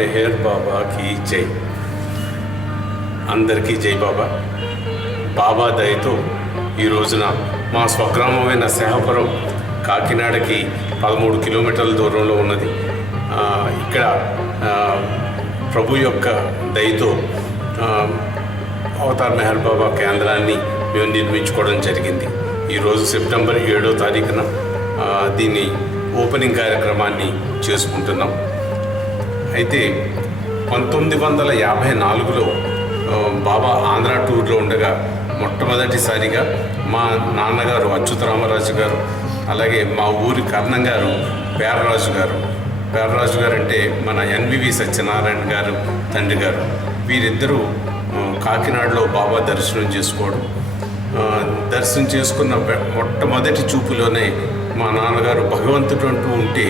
మెహర్ బాబాకి జై. అందరికీ జై బాబా. బాబా దయతో ఈ రోజున మా స్వగ్రామమైన సాహాపురం కాకినాడకి 13 కిలోమీటర్ల దూరంలో ఉన్నది. ఇక్కడ ప్రభు యొక్క దయతో అవతార్ మెహర్ బాబా కేంద్రాన్ని మేము నిర్మించుకోవడం జరిగింది. ఈరోజు సెప్టెంబర్ 7వ తారీఖున దీన్ని ఓపెనింగ్ కార్యక్రమాన్ని చేసుకుంటున్నాం. అయితే 1954లో బాబా ఆంధ్ర టూర్లో ఉండగా మొట్టమొదటిసారిగా మా నాన్నగారు అచ్యుతరామరాజు గారు, అలాగే మా ఊరి కర్ణం గారు పేర్రాజు గారు అంటే మన ఎన్వివి సత్యనారాయణ గారు తండ్రి గారు, వీరిద్దరూ కాకినాడలో బాబా దర్శనం చేసుకున్న మొట్టమొదటి చూపులోనే మా నాన్నగారు భగవంతుడు అంటూ ఉంటే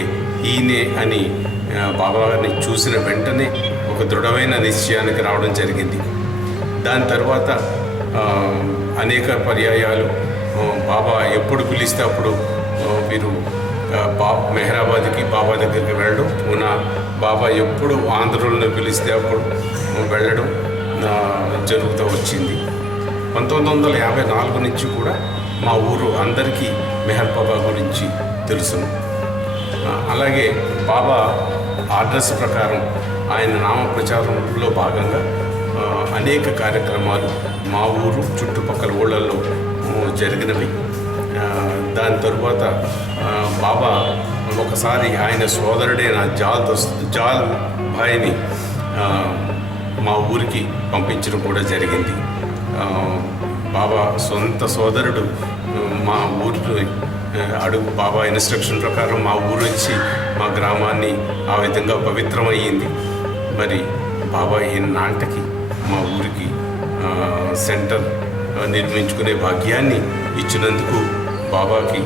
ఈయనే అని బాబాని చూసిన వెంటనే ఒక దృఢమైన నిశ్చయానికి రావడం జరిగింది. దాని తర్వాత అనేక పర్యాయాలు బాబా ఎప్పుడు పిలిస్తే అప్పుడు వీరు మెహరాబాద్కి బాబా దగ్గరికి వెళ్ళడం, బాబా ఎప్పుడు ఆంధ్రలో పిలిస్తే అప్పుడు వెళ్ళడం జరుగుతూ వచ్చింది. 1954 నుంచి కూడా మా ఊరు అందరికీ మెహర్ బాబా గురించి తెలుసును. అలాగే బాబా ఆర్డర్స్ ప్రకారం ఆయన నామ ప్రచారంలో భాగంగా అనేక కార్యక్రమాలు మా ఊరు చుట్టుపక్కల ఊళ్ళల్లో జరిగినవి. దాని తరువాత బాబా ఒకసారి ఆయన సోదరుడైన జాల్ భాయ్ని మా ఊరికి పంపించడం కూడా జరిగింది. బాబా సొంత సోదరుడు మా ఊరు బాబా ఇన్స్ట్రక్షన్ ప్రకారం మా ఊరు వచ్చి మా గ్రామాన్ని ఆ విధంగా పవిత్రమయ్యింది. మరి బాబా ఈనాటికి మా ఊరికి సెంటర్ నిర్మించుకునే భాగ్యాన్ని ఇచ్చినందుకు బాబాకి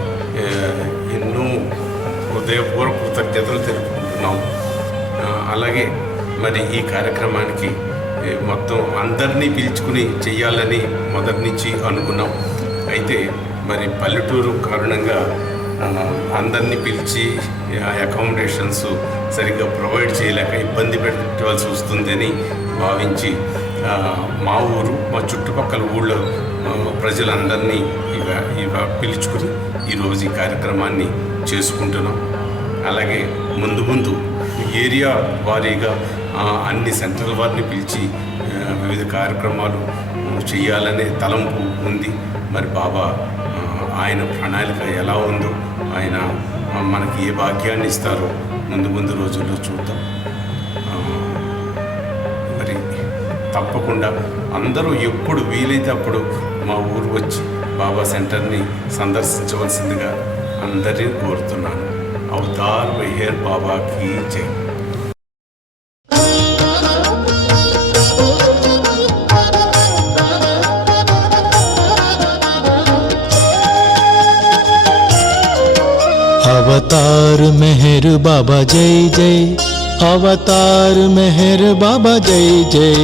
ఎన్నో హృదయపూర్వక కృతజ్ఞతలు తెలుపుకుంటున్నాం. అలాగే మరి ఈ కార్యక్రమానికి మొత్తం అందరినీ పిలుచుకుని చెయ్యాలని మొదటి నుంచి అనుకున్నాం. అయితే మరి పల్లెటూరు కారణంగా అందరినీ పిలిచి అకామిడేషన్స్ సరిగ్గా ప్రొవైడ్ చేయలేక ఇబ్బంది పెట్టవలసి వస్తుందని భావించి మా ఊరు మా చుట్టుపక్కల ఊళ్ళో ప్రజలందరినీ పిలుచుకుని ఈరోజు ఈ కార్యక్రమాన్ని చేసుకుంటున్నాం. అలాగే ముందు ఏరియా వారీగా అన్ని సెంట్రల్ వారిని పిలిచి వివిధ కార్యక్రమాలు చేయాలనే తలంపు ఉంది. మరి బాబా ఆయన ప్రణాళిక ఎలా ఉందో, ఆయన మనకి ఏ భాగ్యాన్ని ఇస్తారో ముందు రోజుల్లో చూద్దాం. మరి తప్పకుండా అందరూ ఎప్పుడు వీలైతే అప్పుడు మా ఊరు వచ్చి బాబా సెంటర్ని సందర్శించవలసిందిగా అందరినీ కోరుతున్నాను. అవతార్ మెహర్ బాబాకి జై. अवतार मेहर बाबा जय जय, अवतार मेहर बाबा जय जय,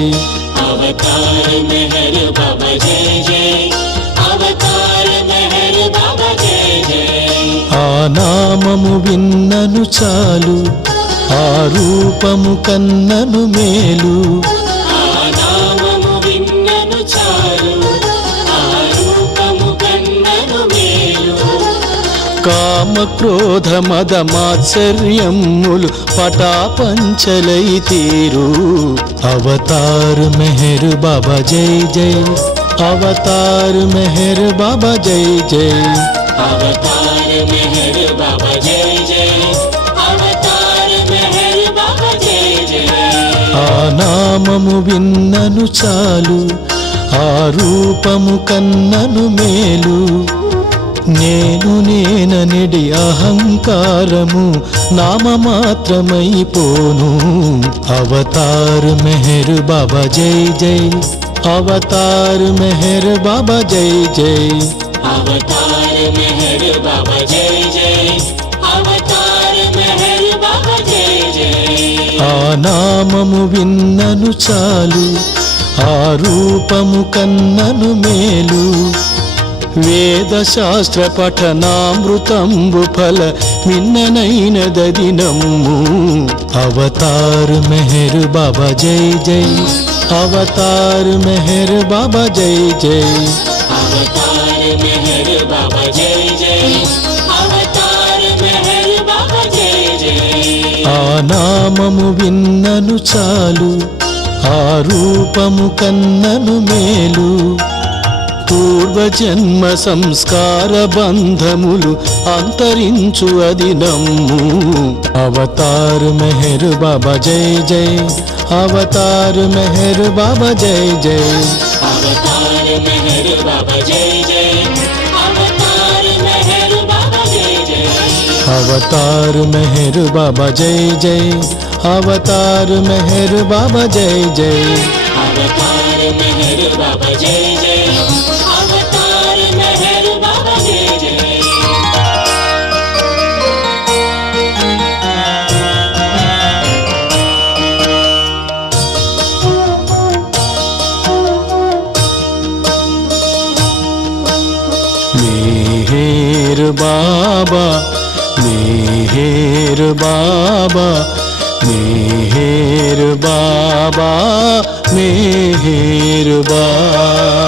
अवतार मेहर बाबा जय जय, अवतार मेहर बाबा जय जय. आ नामము విన్నను చాలు, ఆ రూపము కన్నను మేలు, ఆ నామము విన్నను చాలు, ఆ రూపము కన్నను మేలు. కామ క్రోధ మద మాత్సర్యములు పటాపంచలై తీరు. అవతార్ మెహర్ బాబా జై జై, అవతార్ మెహర్ బాబా జై జై, अवतार मेहर बाबा जय जय, अवतार मेहर बाबा जय जय. ఆ నామము విన్నను చాలు, ఆ రూపము కన్నను మేలు. నేననిడి అహంకారము నామమాత్రమైపోను. అవతార్ మెహర్ బాబా జై జై, అవతార్ మెహర్ బాబా జై జై, अवतार मेहर बाबा जय जय, अवतार मेहर बाबा जय जय. ఆ నామము విన్నను చాలు, ఆ రూపము కన్నను మేలు. వేదశాస్త్ర పఠనామృతంబు ఫల మిన్ననైనదది నమ్ము అవతార్ మెహర్ బాబా జై జై అవతార్ మెహర్ బాబా జై జై अवतार मेहर बाबा जय जय अवतार मेहर बाबा जय जय ఆ నామము విన్నను చాలు ఆ రూపము కన్నను మేలు పూర్వజన్మ సంస్కార బంధములు అంతరించు అది నమ్ము అవతార్ మెహర్ బాబా జై జై అవతార్ మెహర్ బాబా జై జై अवतार मेहर बाबा जय जय अवतार मेहर बाबा जय जय అవతార్ మెహర్ బాబా జై జై అవతార్ మెహర్ బాబా జై జై अवतार मेहर बाबा जय जय अवतार मेहर बाबा जय जय मेहर बाबा मेहर बाबा मेहर बाबा मेहर बाबा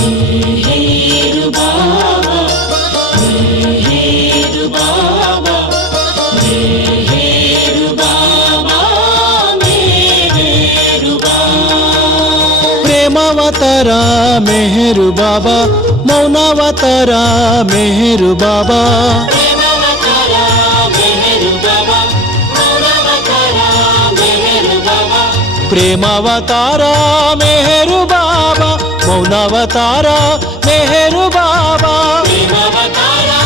मेहर बाबा मेहर बाबा मेहर बाबा मेहर बाबा प्रेमावतारा मेहर बाबा मौनावतारा मेहर बाबा प्रेमावतारा मेहर बाबा मौनावतारा मेहर बाबा प्रेमावतारा मेहर बाबा मौनावतारा मेहर बाबा प्रेमावतारा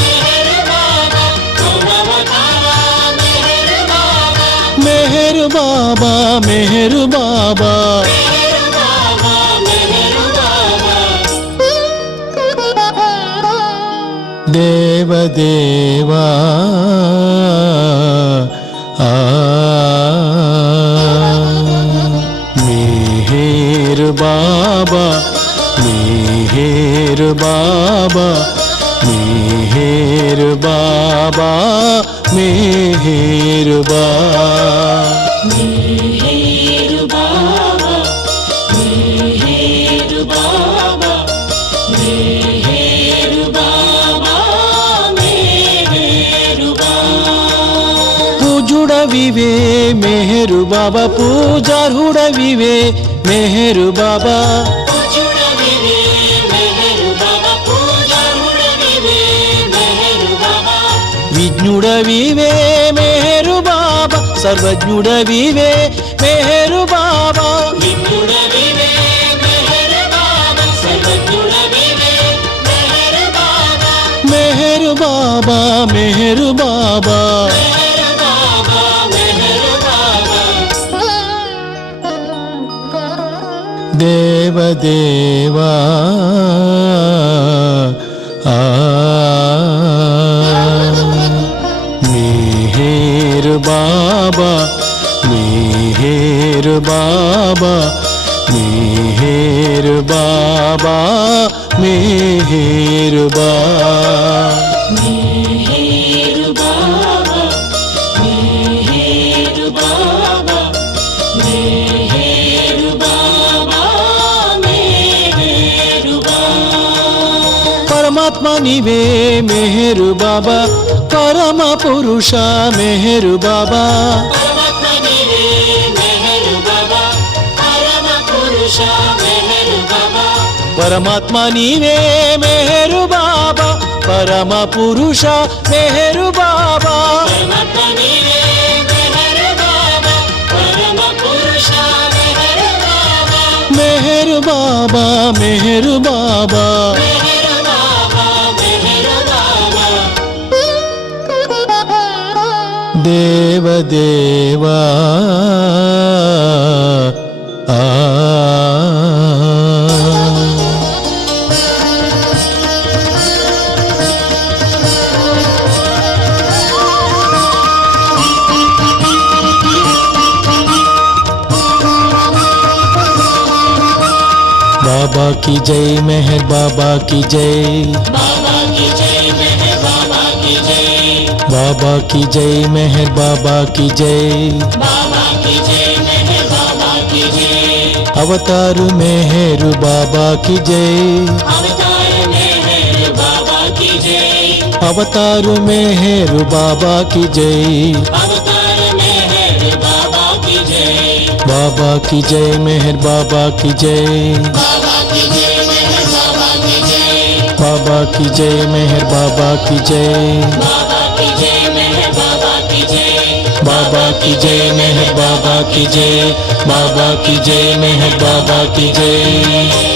मेहर बाबा मौनावतारा मेहर बाबा मेहर बाबा मेहर बाबा मेहर बाबा मेहर बाबा देव देवा मेहर बाबा मेहर बाबा मेहर बाबा मेहर बाबा मेहर बाबा मेहर बाबा मेहर बाबा मेहर बाबा पूजुडविवे मेहर बाबा पूजार्हुडविवे मेहर बाबा पूजुडविवे मेहर बाबा पूजार्हुडविवे मेहर बाबा विज्ञुडविवे मेहर बाबा सर्वज्ञुडविवे मेहर बाबा विज्ञुडविवे मेहर बाबा सर्वज्ञुडविवे मेहर बाबा मेहर बाबा मेहर बाबा मेहर बाबा मेहर बाबा देव देवा मेहर बाबा मेहर बाबा मेहर बाबा मेहर बाबा मेहर बाबा मेहर बाबा मेहर बाबा मेहर बाबा परमात्मा निवे मेहर बाबा परम पुरुष मेहर बाबा परमात्मा निवे मेहर बाबा परम पुरुष मेहर बाबा परमात्मा निवे मेहर बाबा परम पुरुष मेहर बाबा परमात्मा निवे मेहर बाबा परम पुरुष मेहर बाबा मेहर बाबा मेहर बाबा मेहर बाबा मेहर बाबा देव देवा बाबा बाबा की जय मेहर बाबा की जय बाबा की जय मेहर बाबा की जय बाबा की जय मेहर बाबा की जय बाबा की जय मेहर बाबा की जय अवतार मेहर बाबा की जय अवतार मेहर बाबा की जय अवतार मेहर बाबा की जय अवतार मेहर बाबा की जय बाबा की जय मेहर बाबा की जय बाबा की जय मेहर बाबा की जय बाबा की जय मेहर बाबा की जय बाबा की जय मेहर बाबा की जय बाबा की जय मेहर बाबा की जय बाबा की जय मेहर बाबा की जय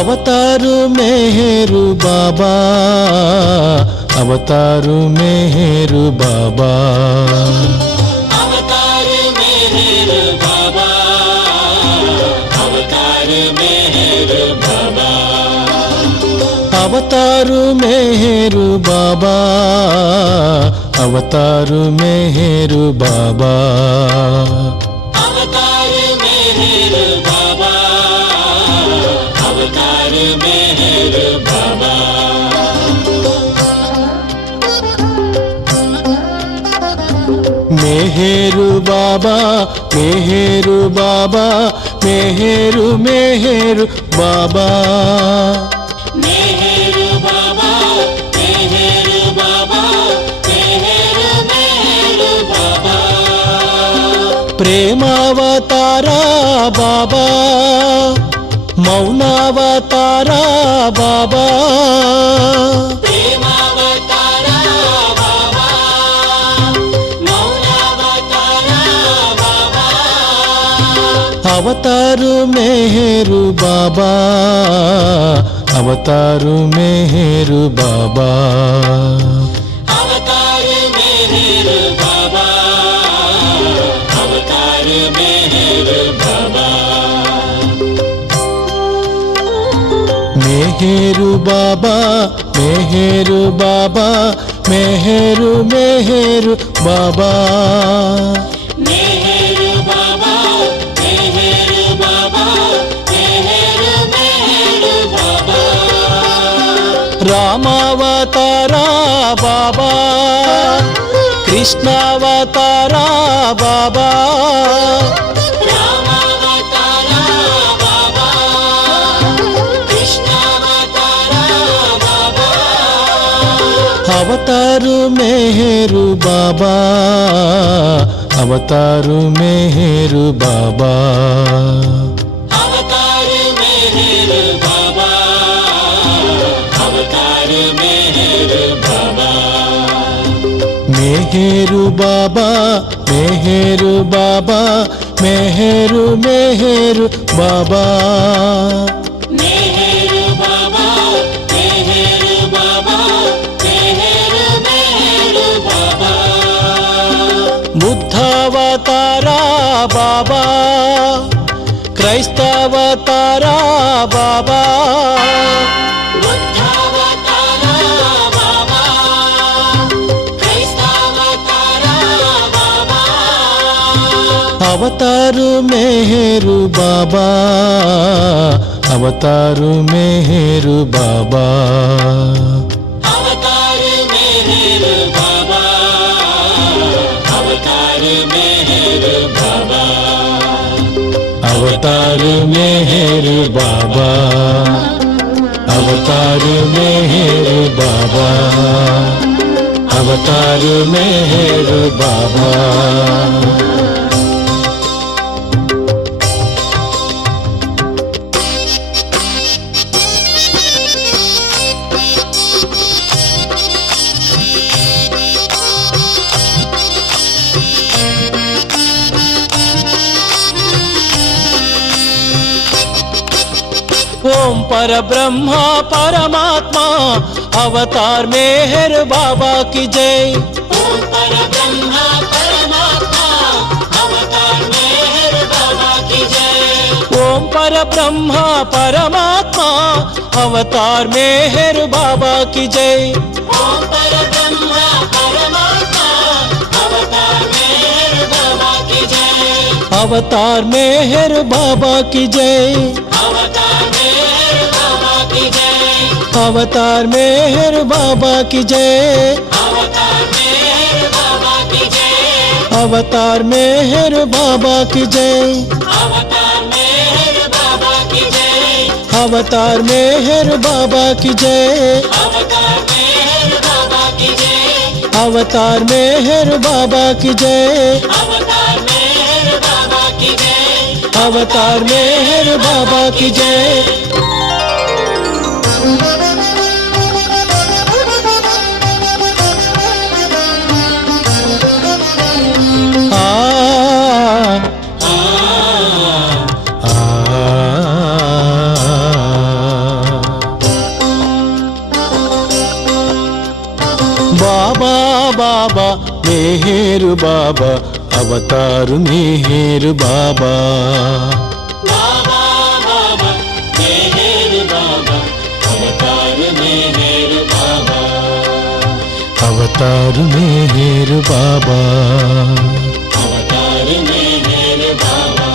अवतार मेहर बाबा अवतार मेहर बाबा अवतार मेहर बाबा अवतार मेहर बाबा अवतार मेहर बाबा अवतार मेहर बाबा अवतार मेहर बाबा अवतार मेहर बाबा मेहर बाबा मेहर बाबा मेहर मेहर बाबा मेहर बाबा मेहर बाबा मेहर मेहर बाबा प्रेमावतारा बाबा मौनावतारा बाबा प्रेमावतारा बाबा मौनावतारा बाबा अवतार मेहर बाबा अवतार मेहर बाबा अवतार मेहर बाबा अवतार मेहर बाबा मेहर बाबा मेहर बाबा मेहर मेहर बाबा मेहर बाबा मेहर बाबा मेहर मेहर बाबा रामावतारा बाबा कृष्णावतारा बाबा रामावतारा बाबा कृष्णावतारा बाबा अवतार मेहर बाबा अवतार मेहर बाबा अवतार मेहर बाबा अवतार मेहर बाबा मेहर बाबा मेहर बाबा मेहर मेहर बाबा मेहर बाबा मेहर बाबा मेहर मेहर बाबा बुद्धावतारा बाबा क्राइस्तावतारा बाबा बुद्धावतारा बाबा क्राइस्तावतारा बाबा अवतार मेहर बाबा अवतार मेहर बाबा अवतार मेहर बाबा अवतार मेहर बाबा अवतार मेहर बाबा अवतार मेहर बाबा अवतार मेहर बाबा ओम पर ब्रह्मा परमात्मा अवतार मेहर बाबा की जय ओम पर ब्रह्मा परमात्मा अवतार मेहर बाबा की जय ओम पर ब्रह्मा परमात्मा अवतार मेहर बाबा की जय ओम पर ब्रह्मा परमात्मा अवतार मेहर बाबा की जय, अवतार मेहर बाबा की जय, अवतार मेहर बाबा की जय, अवतार मेहर बाबा की जय, अवतार मेहर बाबा की जय, अवतार मेहर बाबा की जय, अवतार मेहर बाबा की जय, अवतार मेहर बाबा की जय, अवतार मेहर बाबा की जय, अवतार मेहर बाबा की जय, अवतार मेहर बाबा की जय। बाबा बाबा मेहर बाबा, अवतार मेहर बाबा, बाबा बाबा मेहर बाबा, अवतार मेहर बाबा, अवतार मेहर बाबा, अवतार मेहर बाबा।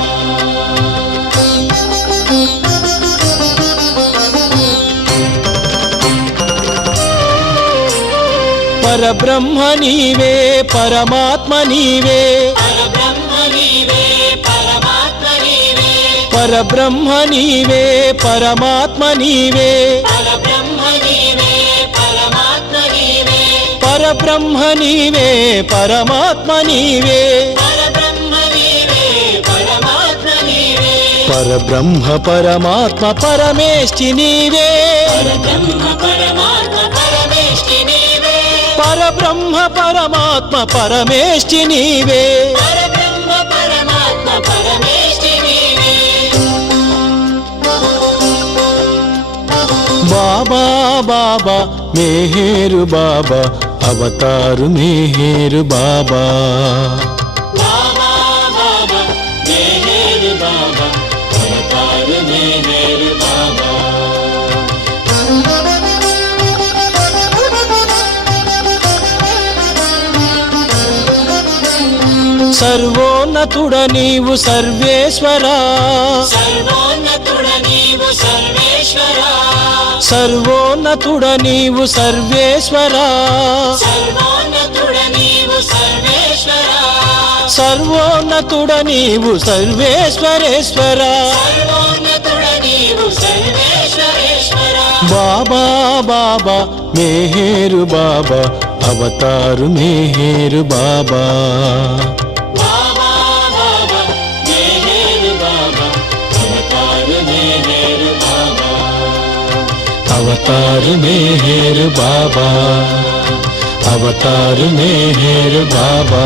परब्रह्म नीवे परमात्म नीवे, परब्रह्म नीवे परमात्मा नीवे, परब्रह्म नीवे परमात्म नीवे, परब्रह्म नीवे परमात्मा नीवे, परब्रह्म नीवे परमात्म नीवे, परब्रह्म नीवे परमात्मा नीवे, परब्रह्म परमात्म परमेष्टि नीवे, परब्रह्म परमात्मा परमेष्टि नीवे, परब्रह्म परमात्म परमेष्टि नीवे, परब्रह्म परमात्मा परमेष्टि नीवे। बाबा बाबा मेहर बाबा, अवतार मेहर बाबा, बाबा बाबा मेहर बाबा, अवतार मेहर बाबा। सर्वोन्नतुड नीवु सर्वेश्वरा, सर्वोन्नतुड नीवु सर्वेश्वरा, सर्वोन्नतुड नीवु सर्वेश्वरा, सर्वोन्नतुड नीवु सर्वेश्वरा, सर्वोन्नतुड नीवु सर्वेश्वरेश्वरा, सर्वोन्नतुड नीवु सर्वेश्वरेश्वरा। बाबा बाबा मेहर बाबा, अवतार मेहर बाबा, बाबा बाबा मेहर बाबा, अवतार मेहर बाबा, अवतार मेहर बाबा, अवतार मेहर बाबा।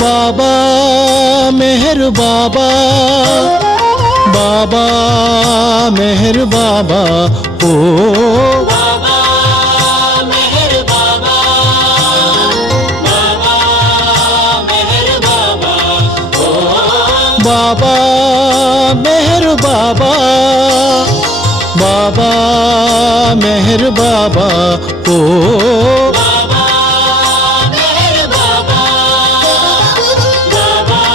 बाबा मेहर बाबा, बाबा मेहर बाबा, ओ बाबा मेहर बाबा, बाबा मेहर बाबा, ओ बाबा मेहर बाबा, बाबा मेहर बाबा, ओ बाबा मेहर बाबा, बाबा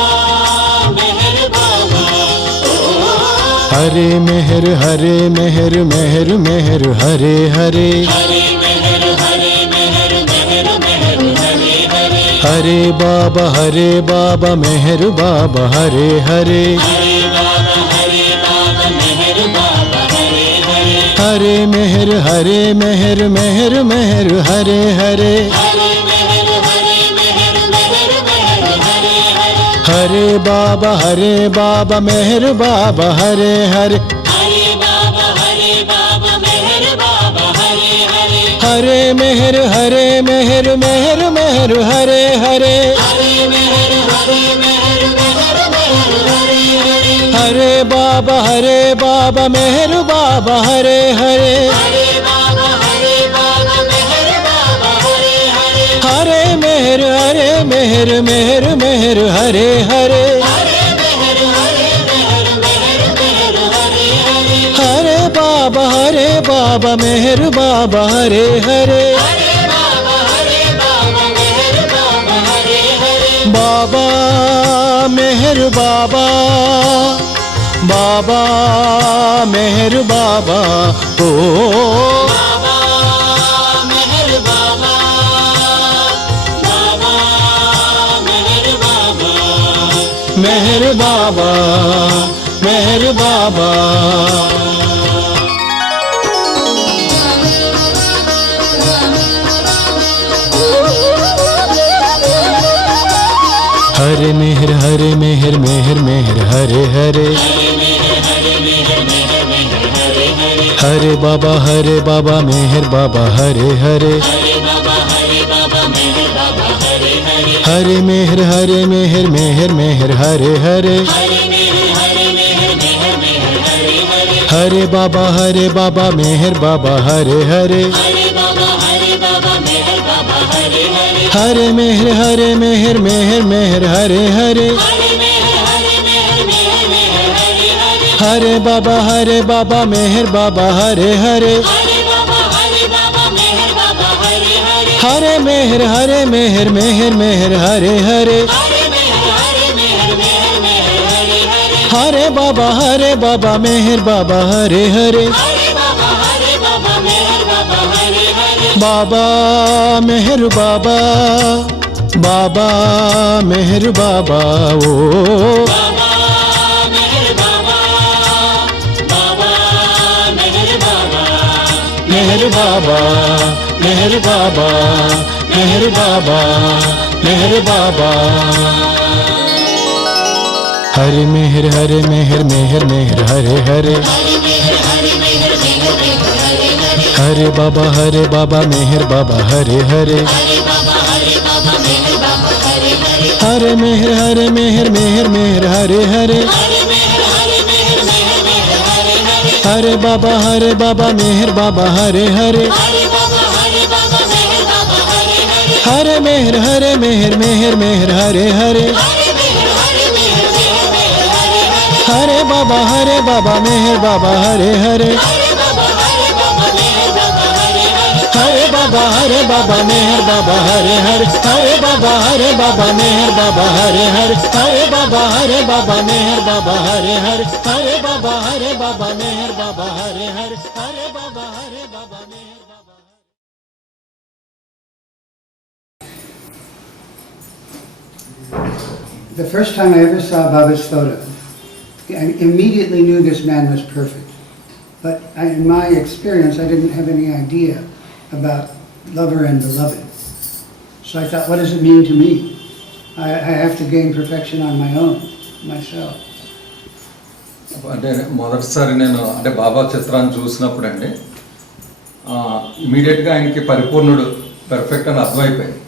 मेहर बाबा, ओ हरे मेहर हरे मेहर मेहर मेहर हरे हरे, हरे मेहर हरे मेहर मेहर मेहर हरे हरे, हरे बाबा मेहर बाबा हरे हरे, हरे बाबा मेहर बाबा हरे हरे, हरे मेहर मेहर मेहर हरे हरे, हरे मेहर मेहर मेहर हरे हरे, हरे बाबा मेहर बाबा हरे हरे, हरे बाबा मेहर बाबा हरे हरे, हरे मेहर मेहर मेहर हरे हरे, हरे मेहर मेहर मेहर हरे हरे, हरे बाबा मेहर बाबा हरे हरे, हरे बाबा मेहर बाबा हरे हरे, हरे मेहर मेहर मेहर हरे हरे, हरे मेहर हरे बाबा मेहर बाबा हरे हरे हरे बाबा मेहर बाबा हरे हरे बाबा मेहर बाबा बाबा मेहर बाबा ओ बाबा मेहर बाबा बाबा मेहर बाबा मेहर बाबा मेहर बाबा हरे मेहर मेहर मेहर हरे हरे हरे बाबा मेहर बाबा हरे हरे हरे मेहर मेहर मेहर हरे हरे हरे बाबा मेहर बाबा हरे हरे हरे मेहर मेहर मेहर हरे हरे हरे बाबा मेहर बाबा हरे हरे हरे मेहर मेहर मेहर हरे हरे हरे बाबा मेहर बाबा हरे हरे बाबा मेहर बाबा बाबा मेहर बाबा ओ मेहर बाबा मेहर बाबा मेहर बाबा मेहर बाबा हरे मेहर मेहर मेहर हरे हरे हरे बाबा मेहर बाबा हरे हरे हरे मेहर मेहर मेहर हरे हरे हरे बाबा मेहर बाबा हरे हरे हरे मेहर मेहर मेहर हरे हरे हरे बाबा मेहर बाबा हरे हरे हरे बाबा मेहर बाबा हरे हरे हरे बाबा मेहर बाबा हरे हरे हरे बाबा मेहर बाबा हरे हरे हरे बाबा मेहर बाबा हरे हरे हरे बाबा मेहर बाबा The first time I ever saw Baba's photo, I immediately knew this man was perfect. But in my experience, I didn't have any idea about lover and beloved. So I thought, what does it mean to me? I have to gain perfection on my own, myself. అంటే మొదటిసారి నేను అంటే బాబా చిత్రాన్ని చూసినప్పుడు అండి ఇమీడియట్గా ఆయనకి పరిపూర్ణుడు పెర్ఫెక్ట్ అని అర్థమైపోయింది.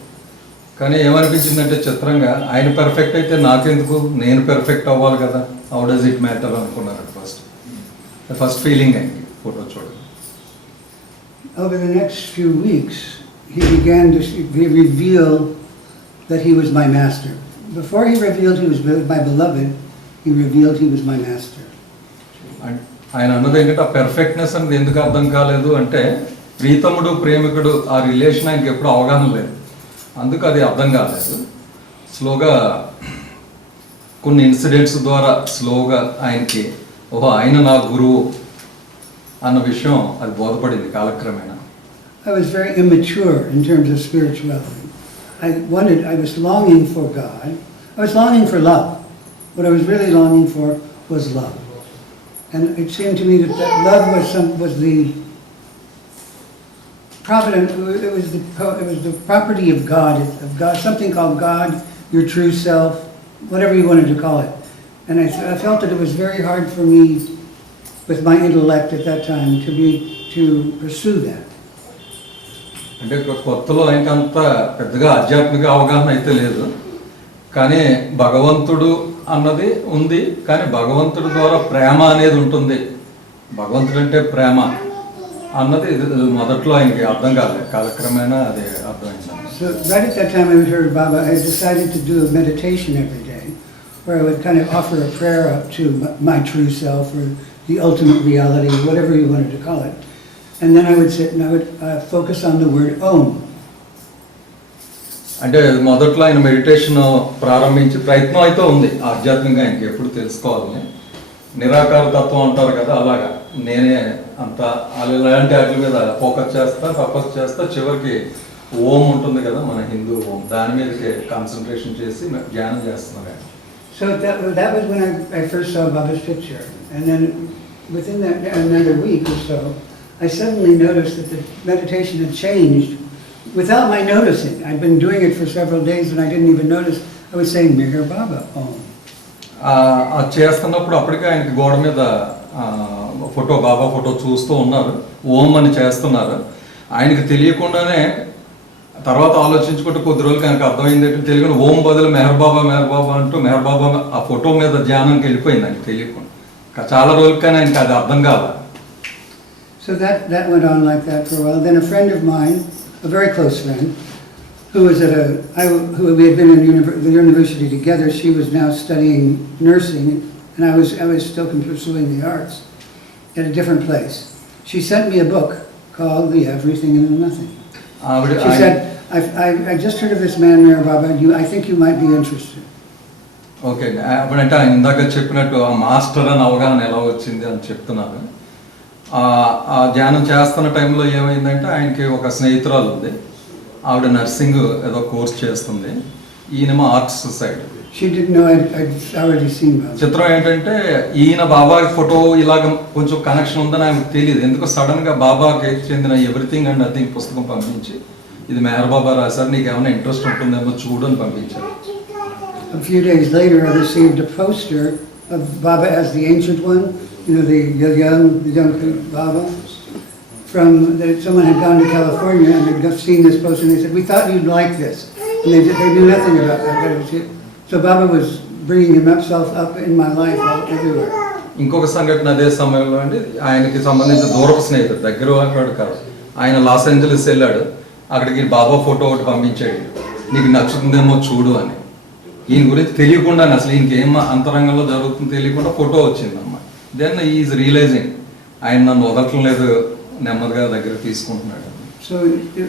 కానీ ఏమనిపించిందంటే చిత్రంగా ఆయన పెర్ఫెక్ట్ అయితే నాకెందుకు, నేను పెర్ఫెక్ట్ అవ్వాలి కదా, హౌ డస్ ఇట్ మ్యాటర్ అనుకున్నాను ఫస్ట్ ఫీలింగ్ ఆయనకి ఫోటో చూడండి. Over the next few weeks, he began to reveal that he was my master. Before he revealed he was my beloved, he revealed he was my master. ఆయన అన్నది ఏంటంటే ఆ పెర్ఫెక్ట్నెస్ అనేది ఎందుకు అర్థం కాలేదు అంటే ప్రీతముడు ప్రేమికుడు ఆ రిలేషన్ ఆయనకి ఎప్పుడు అవగాహన లేదు, అందుకు అది అర్థం కాలేదు. స్లోగా కొన్ని ఇన్సిడెంట్స్ ద్వారా స్లోగా ఆయనకి ఓహో ఆయన నా గురువు అన్న విషయం అది బోధపడింది కాలక్రమేణా. I was very immature in terms of spirituality. I was longing for God. I was longing for love. What I was really longing for was love. And it seemed to me that love was the provident. It was the property of God, something called God, your true self, whatever you wanted to call it. And I felt that it was very hard for me, with my intellect at that time, to pursue that. అంటే కొత్తలో ఆయనకి అంత పెద్దగా ఆధ్యాత్మిక అవగాహన అయితే లేదు, కానీ భగవంతుడు అన్నది ఉంది, కానీ భగవంతుడి ద్వారా ప్రేమ అనేది ఉంటుంది, భగవంతుడు అంటే ప్రేమ అన్నది మొదట్లో ఆయనకి అర్థం కాలేదు, కాలక్రమేణా అది అర్థమైంది. So right at that time I heard Baba, I decided to do a meditation every day, where I would kind of offer a prayer up to my true self or the ultimate reality, whatever you wanted to call it. and then I would sit and I would focus on the word Om. అంటే మొదట్లో ఆయన meditation ప్రారంభించి ప్రయత్నం అయితే ఉంది ఆధ్యాత్మికంగా ఆయనకి ఎప్పుడు తెలుసుకోవాలని. నిరాకార తత్వం అంటారు కదా, అలాగా నేనే అంత అలాంటి వాటి మీద ఫోకస్ చేస్తా, తపస్సు చేస్తా, చివరికి ఓం ఉంటుంది కదా మన హిందూ ఓం, దాని మీదకి కాన్సన్ట్రేషన్ చేసి ధ్యానం చేస్తున్నారు ఆయన. So that was when I first saw Baba's picture, and then within that another week or so, I suddenly noticed that the meditation had changed without my noticing. I'd been doing it for several days and I didn't even notice. I was saying Meher Baba Om. అది చేస్తున్నప్పుడు అప్పటికే ఆయనకి గోడ మీద photo, బాబా photo చూస్తూ ఉన్నారు, ఓం అని చేస్తున్నారు. ఆయనకి తెలియకుండానే తర్వాత ఆలోచించుకుంటే కొద్ది రోజులకి ఆయనకు అర్థమైంది ఏంటంటే తెలియకుండా ఓం బదులు మెహర్ బాబా అంటూ మెహర్ బాబా ఆ ఫోటో మీద ధ్యానంకి వెళ్ళిపోయింది ఆయనకు తెలియకుండా. చాలా రోజులకైనా ఆయనకి అది అర్థం కావాలి. So that went on like that for a while. Then a friend of mine, a very close friend, who we had been in the university together. She was now studying nursing, and I was still pursuing the arts at a different place. She sent me a book called The Everything and the Nothing. She said, I just heard of this man, Meher Baba. I think you might be interested. Okay, అప్పుడంటే ఆయన ఇందాక చెప్పినట్టు ఆ master అని అవగాహన ఎలా వచ్చింది అని చెప్తున్నారు. ఆ ధ్యానం చేస్తున్న టైంలో ఏమైందంటే ఆయనకి ఒక స్నేహితురాలు ఉంది, ఆవిడ నర్సింగ్ ఏదో కోర్స్ చేస్తుంది, ఈయనేమో arts side. She didn't know I'd already seen Baba. చిత్రం ఏంటంటే ఈయన బాబాకి ఫోటో ఇలాగ కొంచెం కనెక్షన్ ఉందని ఆమెకు తెలియదు. ఎందుకు సడన్ గా బాబాకి చెందిన ఎవ్రీథింగ్ అండ్ నథింగ్ పుస్తకం పంపించి, ఇది మెహర్ బాబా రాశారు, నీకు ఏమైనా ఇంట్రెస్ట్ ఉంటుందేమో చూడు అని పంపించారు. A few days later, I received a poster of Baba as the ancient one, the young Baba. That someone had gone to California and had seen this poster and they said, "We thought you'd like this." And they knew nothing about that. So Baba was bringing himself up in my life everywhere. ఇంకొక సంఘటన అదే సమయంలో అండి, ఆయనకి సంబంధించిన దూరపు స్నేహితుడు, దగ్గర వాడు కాదు, ఆయన లాస్ ఏంజలీస్ వెళ్ళాడు, అక్కడికి బాబా ఫోటో ఒకటి పంపించాడు, నీకు నచ్చుతుందేమో చూడు అని. ఈయన గురించి తెలియకుండా, అసలు ఈయనకి ఏం అంతరంగంలో జరుగుతుందో తెలియకుండా ఫోటో వచ్చింది అమ్మ. దెన్ ఈజ్ రియలైజింగ్ ఆయన నన్ను వదలటం లేదు, నెమ్మదిగా దగ్గర తీసుకుంటున్నాడు. So it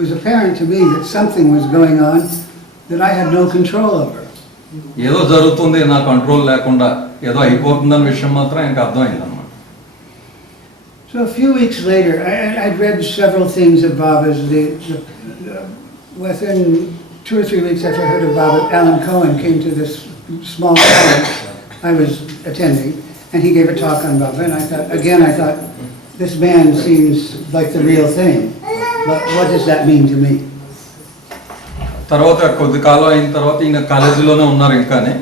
was apparent to me that something was going on that I had no control over. ఏదో జరుగుతుంది నా కంట్రోల్ లేకుండా, ఏదో అయిపోతుందన్న విషయం మాత్రం ఆయనకు అర్థమైంది అన్నమాట. So a few weeks later, I'd read several things of Baba's. Within 2 or 3 weeks after I heard of Baba, Alan Cohen came to this small college I was attending, and he gave a talk on Baba. And I thought, this man seems like the real thing, but what does that mean to me? తర్వాత కొద్ది కాలం అయిన తర్వాత ఈయన కాలేజీలోనే ఉన్నారు. ఇంకానే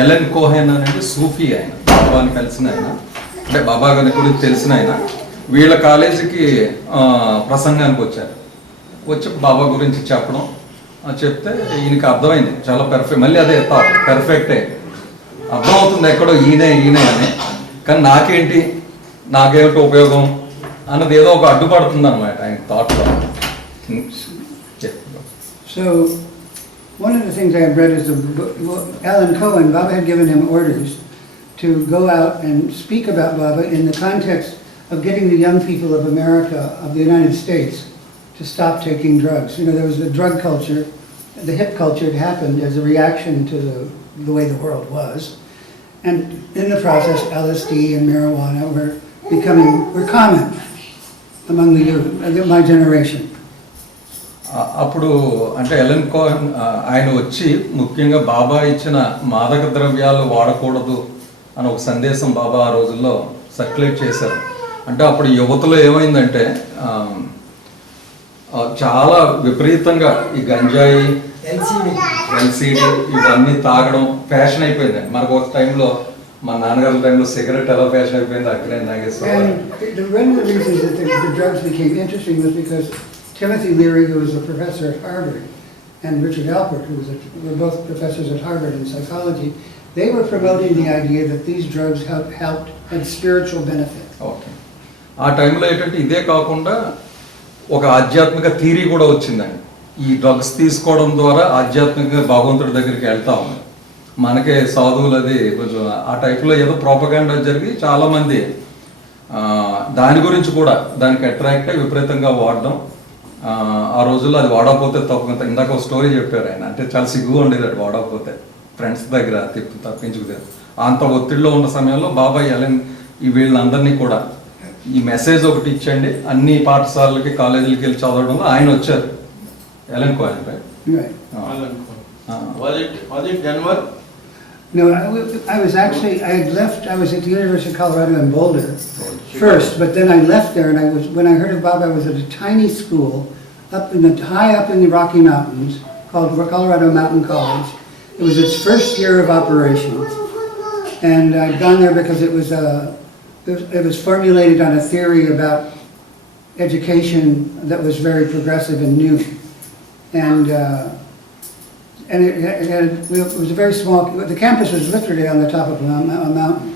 Ellen Cohen అనేది సూఫీ, ఆయన బాబాని కలిసిన ఆయన, అంటే బాబా గారి గురించి తెలిసిన ఆయన, వీళ్ళ కాలేజీకి ప్రసంగానికి వచ్చారు. వచ్చి బాబా గురించి చెప్పడం చెప్తే ఈయనకి అర్థమైంది, చాలా పర్ఫెక్ట్, మళ్ళీ అదే థాట్ పర్ఫెక్టే అర్థమవుతుంది ఎక్కడో ఈయనే అని, కానీ నాకేంటి, నాకేమిటి ఉపయోగం అన్నది ఏదో ఒక అడ్డుపడుతుంది అనమాట ఆయన థాట్లో. So one of the things I had read is Alan Cohen, Baba had given him orders to go out and speak about Baba in the context of getting the young people of America, of the United States, to stop taking drugs. There was the drug culture, the hip culture had happened as a reaction to the way the world was. And in the process, LSD and marijuana were common among the youth, my generation. అప్పుడు అంటే Ellen Cohen ఆయన వచ్చి ముఖ్యంగా బాబా ఇచ్చిన మాదక ద్రవ్యాలు వాడకూడదు అని ఒక సందేశం బాబా ఆ రోజుల్లో సర్క్యులేట్ చేశారు. అంటే అప్పుడు యువతలో ఏమైందంటే చాలా విపరీతంగా ఈ గంజాయి, ఎల్సిడి ఇవన్నీ తాగడం ఫ్యాషన్ అయిపోయిందండి. మనకు ఒక టైంలో మా నాన్నగారి టైంలో సిగరెట్ ఎలా ఫ్యాషన్ అయిపోయింది అక్కడే Nageswara. One of the reasons that the drugs became interesting was because Timothy Leary, who was a professor at Harvard, and Richard Alpert, who were both professors at Harvard in psychology, they were promoting the idea that these drugs had spiritual benefit. Okay, ఆ టైంలో ఏంటంటే ఇదే కాకుండా ఒక ఆధ్యాత్మిక theory కూడా వచ్చిందండి. ఈ డ్రగ్స్ తీసుకోవడం ద్వారా ఆధ్యాత్మికంగా భగవంతుడి దగ్గరికి వెళ్తా ఉంది. మనకే సాధువులు అది కొంచెం ఆ టైప్లో ఏదో ప్రోపగాండా జరిగి చాలామంది దాని గురించి కూడా దానికి అట్రాక్ట్ అయ్యి విపరీతంగా వాడడం. ఆ రోజుల్లో అది వాడకపోతే తప్ప, ఇందాక ఒక స్టోరీ చెప్పారు ఆయన, అంటే చాలా సిగ్గుగా ఉండేది అది వాడకపోతే, ఫ్రెండ్స్ దగ్గర తప్పించుకునేది. అంత ఒత్తిడిలో ఉన్న సమయంలో బాబాయ్ ఎలన్ ఈ వీళ్ళందరినీ కూడా ఈ మెసేజ్ ఒకటి ఇచ్చండి, అన్ని పాఠశాలలకి కాలేజీలకి వెళ్ళి చదవడంలో ఆయన వచ్చారు. Elan Cohen Right. Was it Denver? No, I was actually, I had left, I was at the University of Colorado in Boulder first, but then I left there and when I heard of Baba, I was at a tiny school high up in the Rocky Mountains called Colorado Mountain College. It was its first year of operation. And I'd gone there because it was formulated on a theory about education that was very progressive and new. And it was a very small, the campus was literally on the top of a mountain.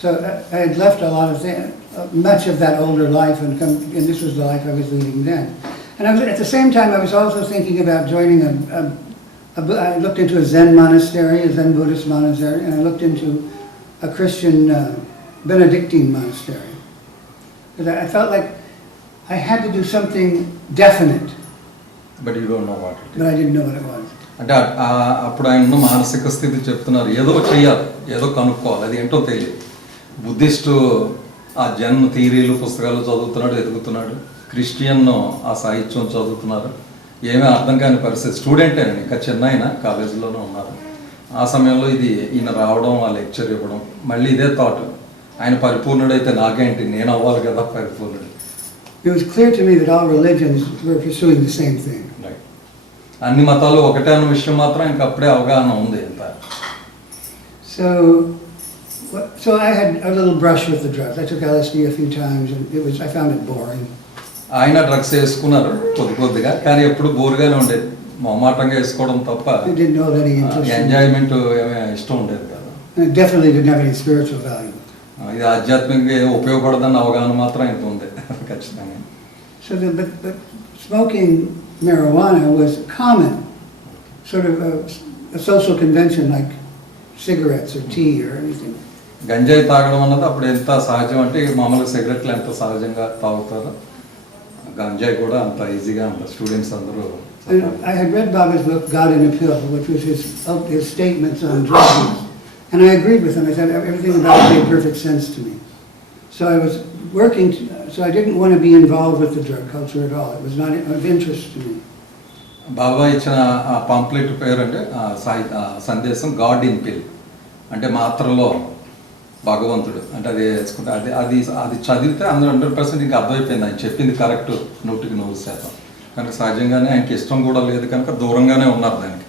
So I had left a lot of much of that older life and this was the life I was leading then. And at the same time, I was also thinking about joining I looked into a Zen monastery, a Zen Buddhist monastery, and I looked into a Christian Benedictine monastery. Because I felt like I had to do something definite, but you don't know what it. but I didn't know what it was. అంటే అప్పుడు ఆయన ఉన్న మానసిక స్థితి చెప్తున్నారు, ఏదో చేయాలి, ఏదో కనుక్కోవాలి, అది ఏంటో తెలియదు. బుద్ధిస్టు ఆ జన్ థియరీలు పుస్తకాలు చదువుతున్నాడు, ఎదుగుతున్నాడు. క్రిస్టియన్ ఆ సాహిత్యం చదువుతున్నారు. ఏమీ అర్థం కాని పరిస్థితి. స్టూడెంట్ అయినా ఇంకా చిన్న అయినా కాలేజీలోనే ఉన్నారు. ఆ సమయంలో ఇది ఈయన రావడం, ఆ లెక్చర్ ఇవ్వడం, మళ్ళీ ఇదే థాట్, ఆయన పరిపూర్ణుడైతే నాకేంటి, నేను అవ్వాలి కదా పరిపూర్ణుడు. It was clear to me that all religions were pursuing the same thing. Right. అన్ని మతాలు ఒకటే అన్న విషయం మాత్రం ఇంకా అప్పుడే అవగాహన ఉంది అంత. So I had a little brush with the drugs. I took LSD a few times and I found it boring. ఆయన డ్రగ్స్ వేసుకున్నారు కొద్దిగా, కానీ ఎప్పుడు బోర్గానే ఉండేది, మొహమాటంగా వేసుకోవడం తప్ప I didn't know that any interest. Enjoyment ఏమీ ఇష్టం ఉండేది కదా. And it definitely didn't have any spiritual value. ఇది ఆధ్యాత్మికంగా ఏదో ఉపయోగపడదన్న అవగాహన మాత్రం ఇంత ఉంది ఖచ్చితంగా. But smoking marijuana was common, sort of a social convention like cigarettes or tea or anything. గంజాయి తాగడం అన్నది అప్పుడు ఎంత సహజం అంటే మామూలుగా సిగరెట్లు ఎంత సహజంగా తాగుతారో గంజాయి కూడా అంత ఈజీగా ఉంటుంది. స్టూడెంట్స్ అందరూ. I had read Baba's book, God in a Pill, which was his statements on drug use. And I agreed with him. I said everything about it made perfect sense to me. So I was working, so I didn't want to be involved with the drug culture at all. It was not of interest to me. బాబా ఇచ్చిన ఆ pamphlet పేరు అంటే సందేశం God in పిల్, అంటే మాత్రలో భగవంతుడు, అంటే అది వేసుకుంటే అది చదివితే 100% ఇంకా అర్థమైపోయింది, ఆయన చెప్పింది కరెక్ట్ 100%. కనుక సహజంగానే ఆయనకి ఇష్టం కూడా లేదు కనుక దూరంగానే ఉన్నారు దానికి,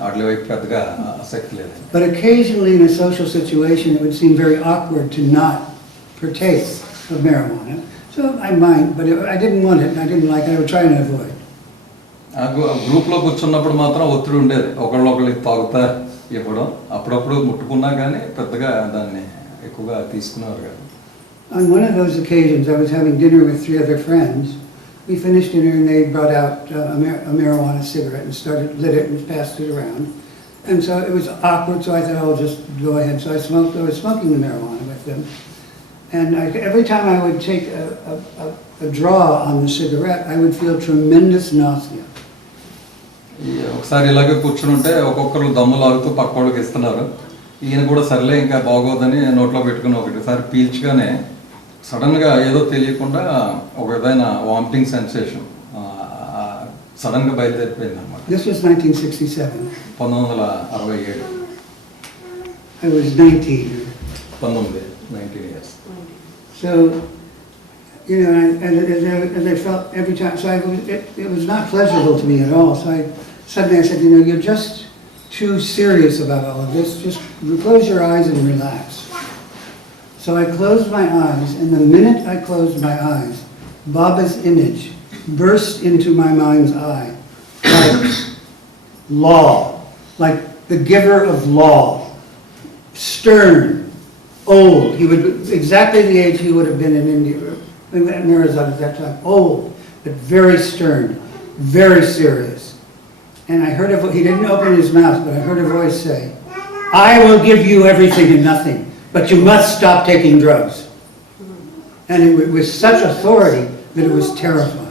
వాటి వైపు పెద్దగా ఆసక్తి లేదు. But occasionally in a social situation it would seem very awkward to not partake of marijuana. So I might, but I didn't want it and I didn't like it. I would try and avoid. ఆ గ్రూప్లో కూర్చున్నప్పుడు మాత్రం ఒత్తిడి ఉండేది, ఒకళ్ళొకళ్ళకి తాగుతా ఇవ్వడం, అప్పుడప్పుడు ముట్టుకున్నా కానీ పెద్దగా దాన్ని ఎక్కువగా తీసుకునేవారు కాదు. On one of those occasions I was having dinner with 3 other friends. We finished dinner and they brought out a marijuana cigarette and lit it and passed it around. And so it was awkward, so I thought, I'll just go ahead. So I was smoking the marijuana with them. And every time I would take a draw on the cigarette, I would feel tremendous nausea. ఒకసారి ఇలాగే కూర్చుని ఉంటే ఒక్కొక్కరు దమ్ములు ఆగుతూ పక్క వాళ్ళకి ఇస్తున్నారు. ఈయన కూడా సర్లే ఇంకా బాగోదని నోట్లో పెట్టుకుని ఒకటిసారి పీల్చగానే సడన్గా ఏదో తెలియకుండా ఒక విధమైన వామిటింగ్ సెన్సేషన్ సడన్గా బయలుదేరిపోయింది అనమాట. This was 1967. 1967. I was 19. 19 years. So, you know, and I felt every time, so it was not pleasurable to me at all. So suddenly I said, you know, you're just too serious about all of this. Just close your eyes and relax. So I closed my eyes, and the minute I closed my eyes, Baba's image burst into my mind's eye, like law, like the giver of law, stern, old. He would exactly the age he would have been in India, in Arizona at that time. Old, but very stern, very serious. And I heard he didn't open his mouth, but I heard a voice say, "I will give you everything and nothing, but you must stop taking drugs." And it with such authority that it was terrifying.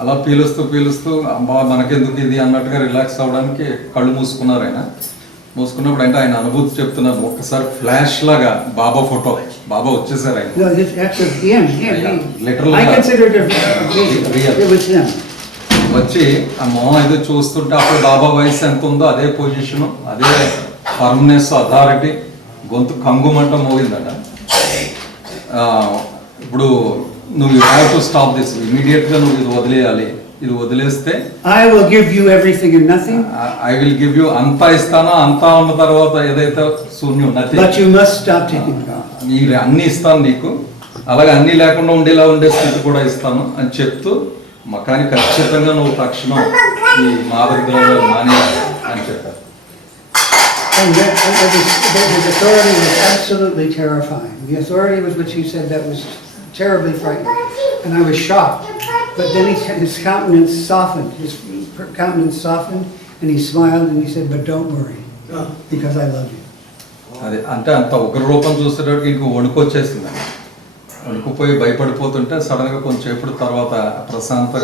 అలా పీలుస్తూ అమ్మా మనకెందుకు ఇది అన్నట్టుగా relax అవ్వడానికి కళ్ళు మూసుకున్నారు ఆయన. మూసుకున్నప్పుడు అంటే ఆయన అనుభూతి చెప్తున్నారు. ఒక్కసారి ఫ్లాష్ లాగా బాబా ఫోటో, బాబా వచ్చేసారు ఆయన. No, it's actually him. Literally. I considered it Real. it was him. వచ్చి ఆ మొహం ఏదో చూస్తుంటే అప్పుడు బాబా వయసు ఎంత ఉందో అదే పొజిషను, అదే ఫర్మ్నెస్, అథారిటీ, గొంతు కంగుమంట మోగిందట. ఇప్పుడు నువ్వు you have to stop this, immediate గా నువ్వు ఇది వదిలేయాలి. ఇది వదిలేస్తే I will give you everything and nothing. I will give you, అంతా ఇస్తాను, అంతా ఉన్న తర్వాత ఏదైతే శూన్యం nothing. But you must stop taking drugs. మీరు అన్ని ఇస్తాను నీకు, అలాగే అన్ని లేకుండా ఉండేలా ఉండే స్థితి కూడా ఇస్తాను అని చెప్తూ కానీ ఖచ్చితంగా నువ్వు తక్షణం ఈ మాదక ద్రవ్యాలు మానేయాలి అని చెప్పారు. And the authority was absolutely terrifying. The authority with which he said that was terribly frightening, and I was shocked. But then his countenance softened. His countenance softened, and he smiled and he said, "But don't worry, because I love you." అది అంటే అంత ఉగ్ర రూపం చూసేటప్పుడు ఇంక వణుకొచ్చేసింది. వణుకుపోయి భయపడిపోతుంటే సడన్గా కొంచెం ఎప్పుడు తర్వాత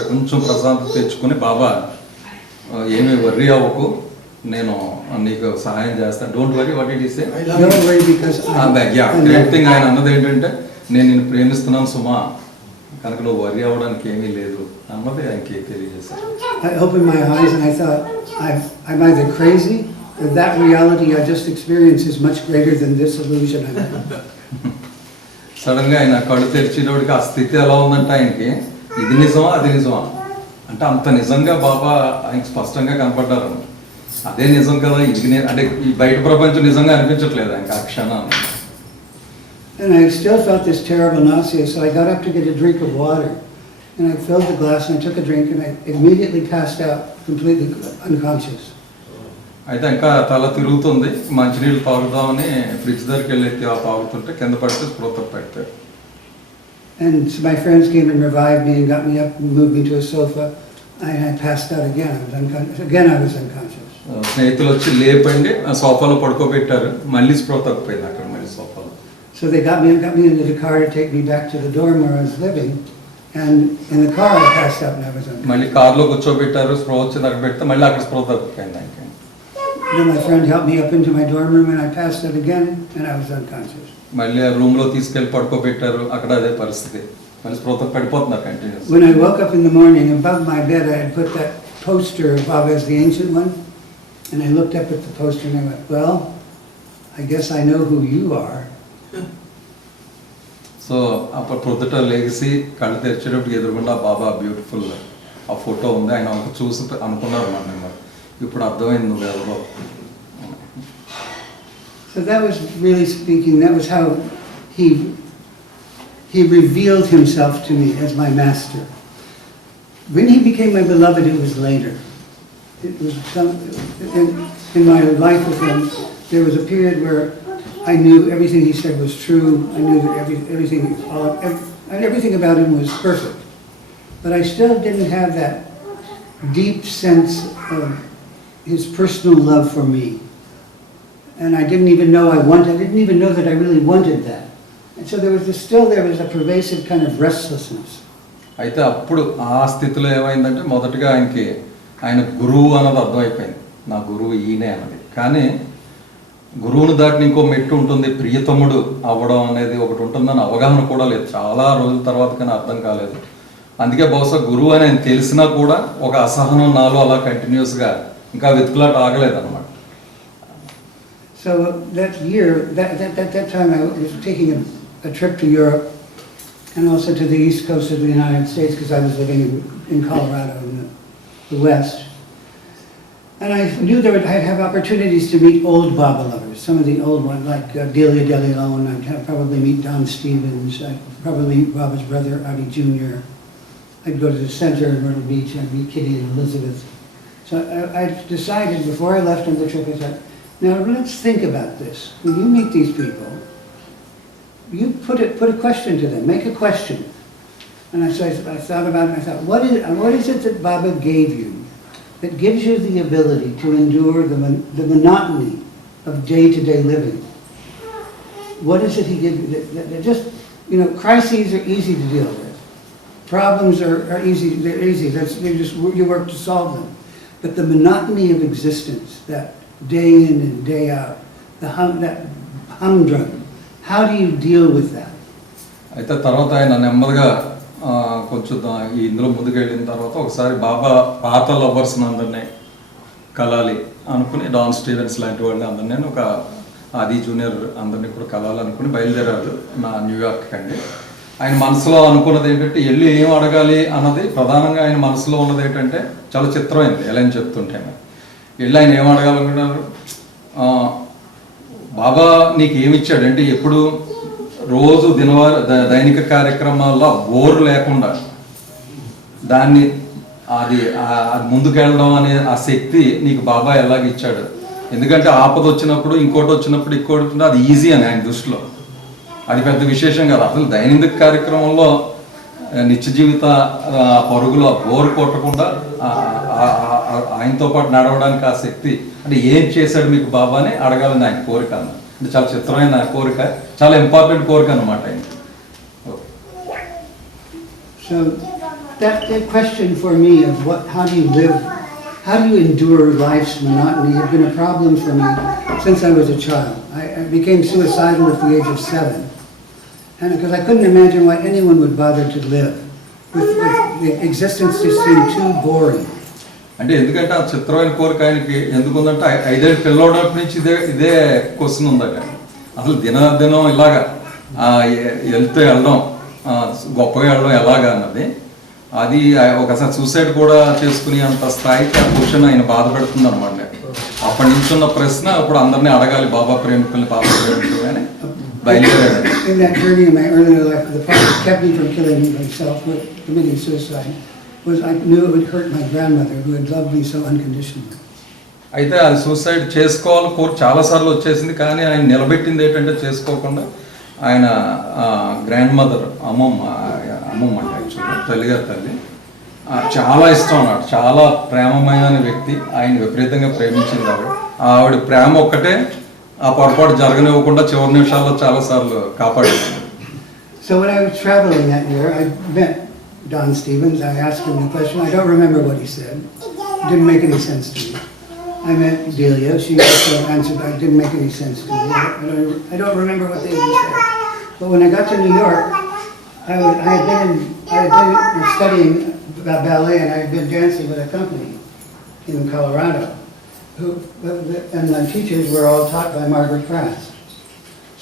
కొంచెం ప్రశాంతత తెచ్చుకుని, బాబా ఏమీ వర్రీ అవ్వకు, నేను నీకు సహాయం చేస్తాను, don't worry. What did he say? Don't worry because great thing ఆయన అన్నది ఏంటంటే, నేను నిన్ను ప్రేమిస్తున్నాను సుమా, కనుక నువ్వు వర్రీ అవ్వడానికి ఏమీ లేదు అన్నది ఆయనకి తెలియజేశారు. I opened my eyes and I thought, I'm either crazy or that reality I just experienced is much greater than this illusion I'm in. Sudden గా ఆయన కళ్ళు తెరిచేటోడికి ఆ స్థితి ఎలా ఉందంటే ఆయనకి ఇది నిజమా అది నిజమా అంటే అంత నిజంగా బాబా ఆయనకి స్పష్టంగా కనపడ్డారు. అదే నిజం కదా, ఇది అంటే ఈ బయట ప్రపంచం నిజంగా అనిపించట్లేదు ఆయనకి ఆ క్షణాన్ని. And I still felt this terrible nausea, so I got up to get a drink of water. And I filled the glass and I took a drink and I immediately passed out, completely unconscious. అయితే ఇంకా తల తిరుగుతుంది, మంచినీళ్ళు తాగుదామని fridge దగ్గరికి వెళ్ళి తాగుతుంటే కింద పడితే స్పృహ పెట్టారు. And so my friends came and revived me and got me up and moved me to a sofa. And I passed out again. I was unconscious. Again, I was unconscious. స్నేహితులు వచ్చి లేపండి ఆ సోఫాలో పడుకోబెట్టారు, మళ్ళీ స్పృహ తప్పిపోయింది అక్కడ మళ్ళీ సోఫాలో. So they got me into the car to take me back to the dorm where I was living. And in the car I passed out and I was unconscious. మళ్ళీ కార్లో కూర్చోబెట్టారు, స్పృహ వచ్చి అక్కడ పెడితే మళ్ళీ అక్కడ స్పృహ తప్పిపోయింది ఆయనకి. Then my friend helped me up into my dorm room and I passed out again and I was unconscious. మళ్ళీ ఆ రూమ్ లో తీసుకెళ్లి పడుకోబెట్టారు, అక్కడ అదే పరిస్థితి, మళ్ళీ స్పృహ పడిపోతున్నారు continuous. When I woke up in the morning, above my bed I had put that poster of Baba, the ancient one, and I looked up at the poster and I went, well, I guess I know who you are. So అప్పుడు ప్రొద్దుట లేచి కళ్ళు తెరిచేటప్పుడు ఎదురుగుండా బాబా beautiful ఆ photo ఉంది, ఆయన చూసి అనుకున్నారు మనం, ఇప్పుడు అర్థమైంది నువ్వెవరో. So that was really speaking, that was how he revealed himself to me as my master. When he became my beloved, it was later. It was in my life with him, there was a period where I knew everything he said was true. I knew that everything about him was perfect. But I still didn't have that deep sense of his personal love for me. And I didn't even know I didn't even know that I really wanted that. And so there was a pervasive kind of restlessness. అయితే అప్పుడు ఆ స్థితిలో ఏమైందంటే మొదటగా ఆయన గురువు అన్నది అర్థమైపోయింది, నా గురువు ఈయనే అన్నది. కానీ గురువుని దాటిని ఇంకో మెట్టు ఉంటుంది, ప్రియతముడు అవ్వడం అనేది ఒకటి ఉంటుందని అవగాహన కూడా లేదు. చాలా రోజుల తర్వాత కానీ అర్థం కాలేదు. అందుకే బహుశా గురువు అని ఆయన తెలిసినా కూడా ఒక అసహనం నాలో అలా కంటిన్యూస్గా ఇంకా వెతుకులాట ఆగలేదన్నమాట. So that year, that time I was taking a trip to Europe and also to the east coast of the United States because I was living in Colorado in the west. And I knew I'd have opportunities to meet old Baba lovers, some of the old ones like Delia De Leon. I'd probably meet Don Stevens. I'd probably meet Baba's brother, Adi Jr. I'd go to the center in Myrtle Beach and meet Kitty and Elizabeth. So I decided before I left on the trip, I said, now let's think about this. When you meet these people, you put a question to them, make a question. And so I thought about it and I thought, what is it that Baba gave you that gives you the ability to endure the monotony of day-to-day living? What is it he gave you that just You know, crises are easy to deal with. Problems are easy, they're easy. You work to solve them. But the monotony of existence, that day in and day out, that humdrum, how do you deal with that? అయితే తర్వాత ఆయన నెమ్మదిగా కొంచెం ఇందులో ముందుకెళ్ళిన తర్వాత ఒకసారి బాబా పాత lovers అందరినీ కలాలి అనుకుని డాన్ స్టీవెన్స్ లాంటి వాళ్ళని అందరినీ ఒక ఆది జూనియర్ అందరినీ కూడా కలాలనుకుని బయలుదేరారు న్యూయార్క్ అండి. ఆయన మనసులో అనుకున్నది ఏంటంటే వెళ్ళి ఏం అడగాలి అన్నది ప్రధానంగా ఆయన మనసులో ఉన్నది ఏంటంటే చాలా చిత్రమైంది ఎలా అని చెప్తుంటే వెళ్ళి ఆయన ఏం అడగాలనుకున్నారు, బాబా నీకు ఏమిచ్చాడు అంటే ఎప్పుడు రోజు దైనిక కార్యక్రమాల్లో బోర్ లేకుండా దాన్ని అది ముందుకెళ్ళడం అనే ఆ శక్తి నీకు బాబా ఎలాగిచ్చాడు, ఎందుకంటే ఆపద వచ్చినప్పుడు ఇంకోటి వచ్చినప్పుడు అది ఈజీ అని ఆయన దృష్టిలో అది పెద్ద విశేషం కాదు. అసలు దైనందిక కార్యక్రమంలో నిత్య జీవిత పరుగులో బోరు కొట్టకుండా ఆయనతో పాటు నడవడానికి ఆ శక్తి అంటే ఏం చేశాడు మీకు బాబా అని అడగాలని ఆయన కోరిక అన్న. అంటే చాలా చిత్రమైన కోరిక, చాలా ఇంపార్టెంట్ కోరిక అన్నమాట ఆయన. So that question for me of how do you live, how do you endure life's monotony has been a problem for me since I was a child. I became suicidal at the age of 7. And because I couldn't imagine why anyone would bother to live. The existence just seemed too boring. అంటే ఎందుకంటే ఆ చిత్రమైన కోరిక ఆయనకి ఎందుకుందంటే 5 ఏళ్ళ పిల్లవాడప్పటి నుంచి ఇదే question ఉందట. అసలు దినం ఇలాగా వెళ్ళడం గొప్పగా వెళ్ళడం ఎలాగా అన్నది అది ఒకసారి సూసైడ్ కూడా చేసుకుని అంత స్థాయికి ఆ క్వశ్చన్ ఆయన బాధపెడుతుంది అనమాట. అప్పటి నుంచి ఉన్న ప్రశ్న ఇప్పుడు అందరినీ అడగాలి బాబా ప్రేమికుల్ని అని బయలుదేరాడు. In that journey in my earlier life, the part that kept me from killing myself, committing suicide, was I knew it would hurt my grandmother who had loved me so unconditionally. అయితే అది suicide చేసుకోవాలి కోరి చాలాసార్లు వచ్చేసింది, కానీ ఆయన నిలబెట్టింది ఏంటంటే చేసుకోకుండా ఆయన గ్రాండ్ మదర్ అమ్మమ్మ అంటే యాక్చువల్గా తల్లిగారు తల్లి చాలా ఇష్టం అన్నాడు, చాలా ప్రేమమైన వ్యక్తి, ఆయన విపరీతంగా ప్రేమించింది ఆవిడ ప్రేమ ఒక్కటే ఆ పొరపాటు జరగనివ్వకుండా చివరి నిమిషాల్లో చాలాసార్లు కాపాడింది. So when I was traveling that year, I met Don Stevens. I asked him the question. I don't remember what he said. It didn't make any sense to me. I met Delia. She also answered. It didn't make any sense to me. I don't remember what they even said. But when I got to New York, I had been studying ballet, and I had been dancing with a company in Colorado. And my teachers were all taught by Margaret Krass.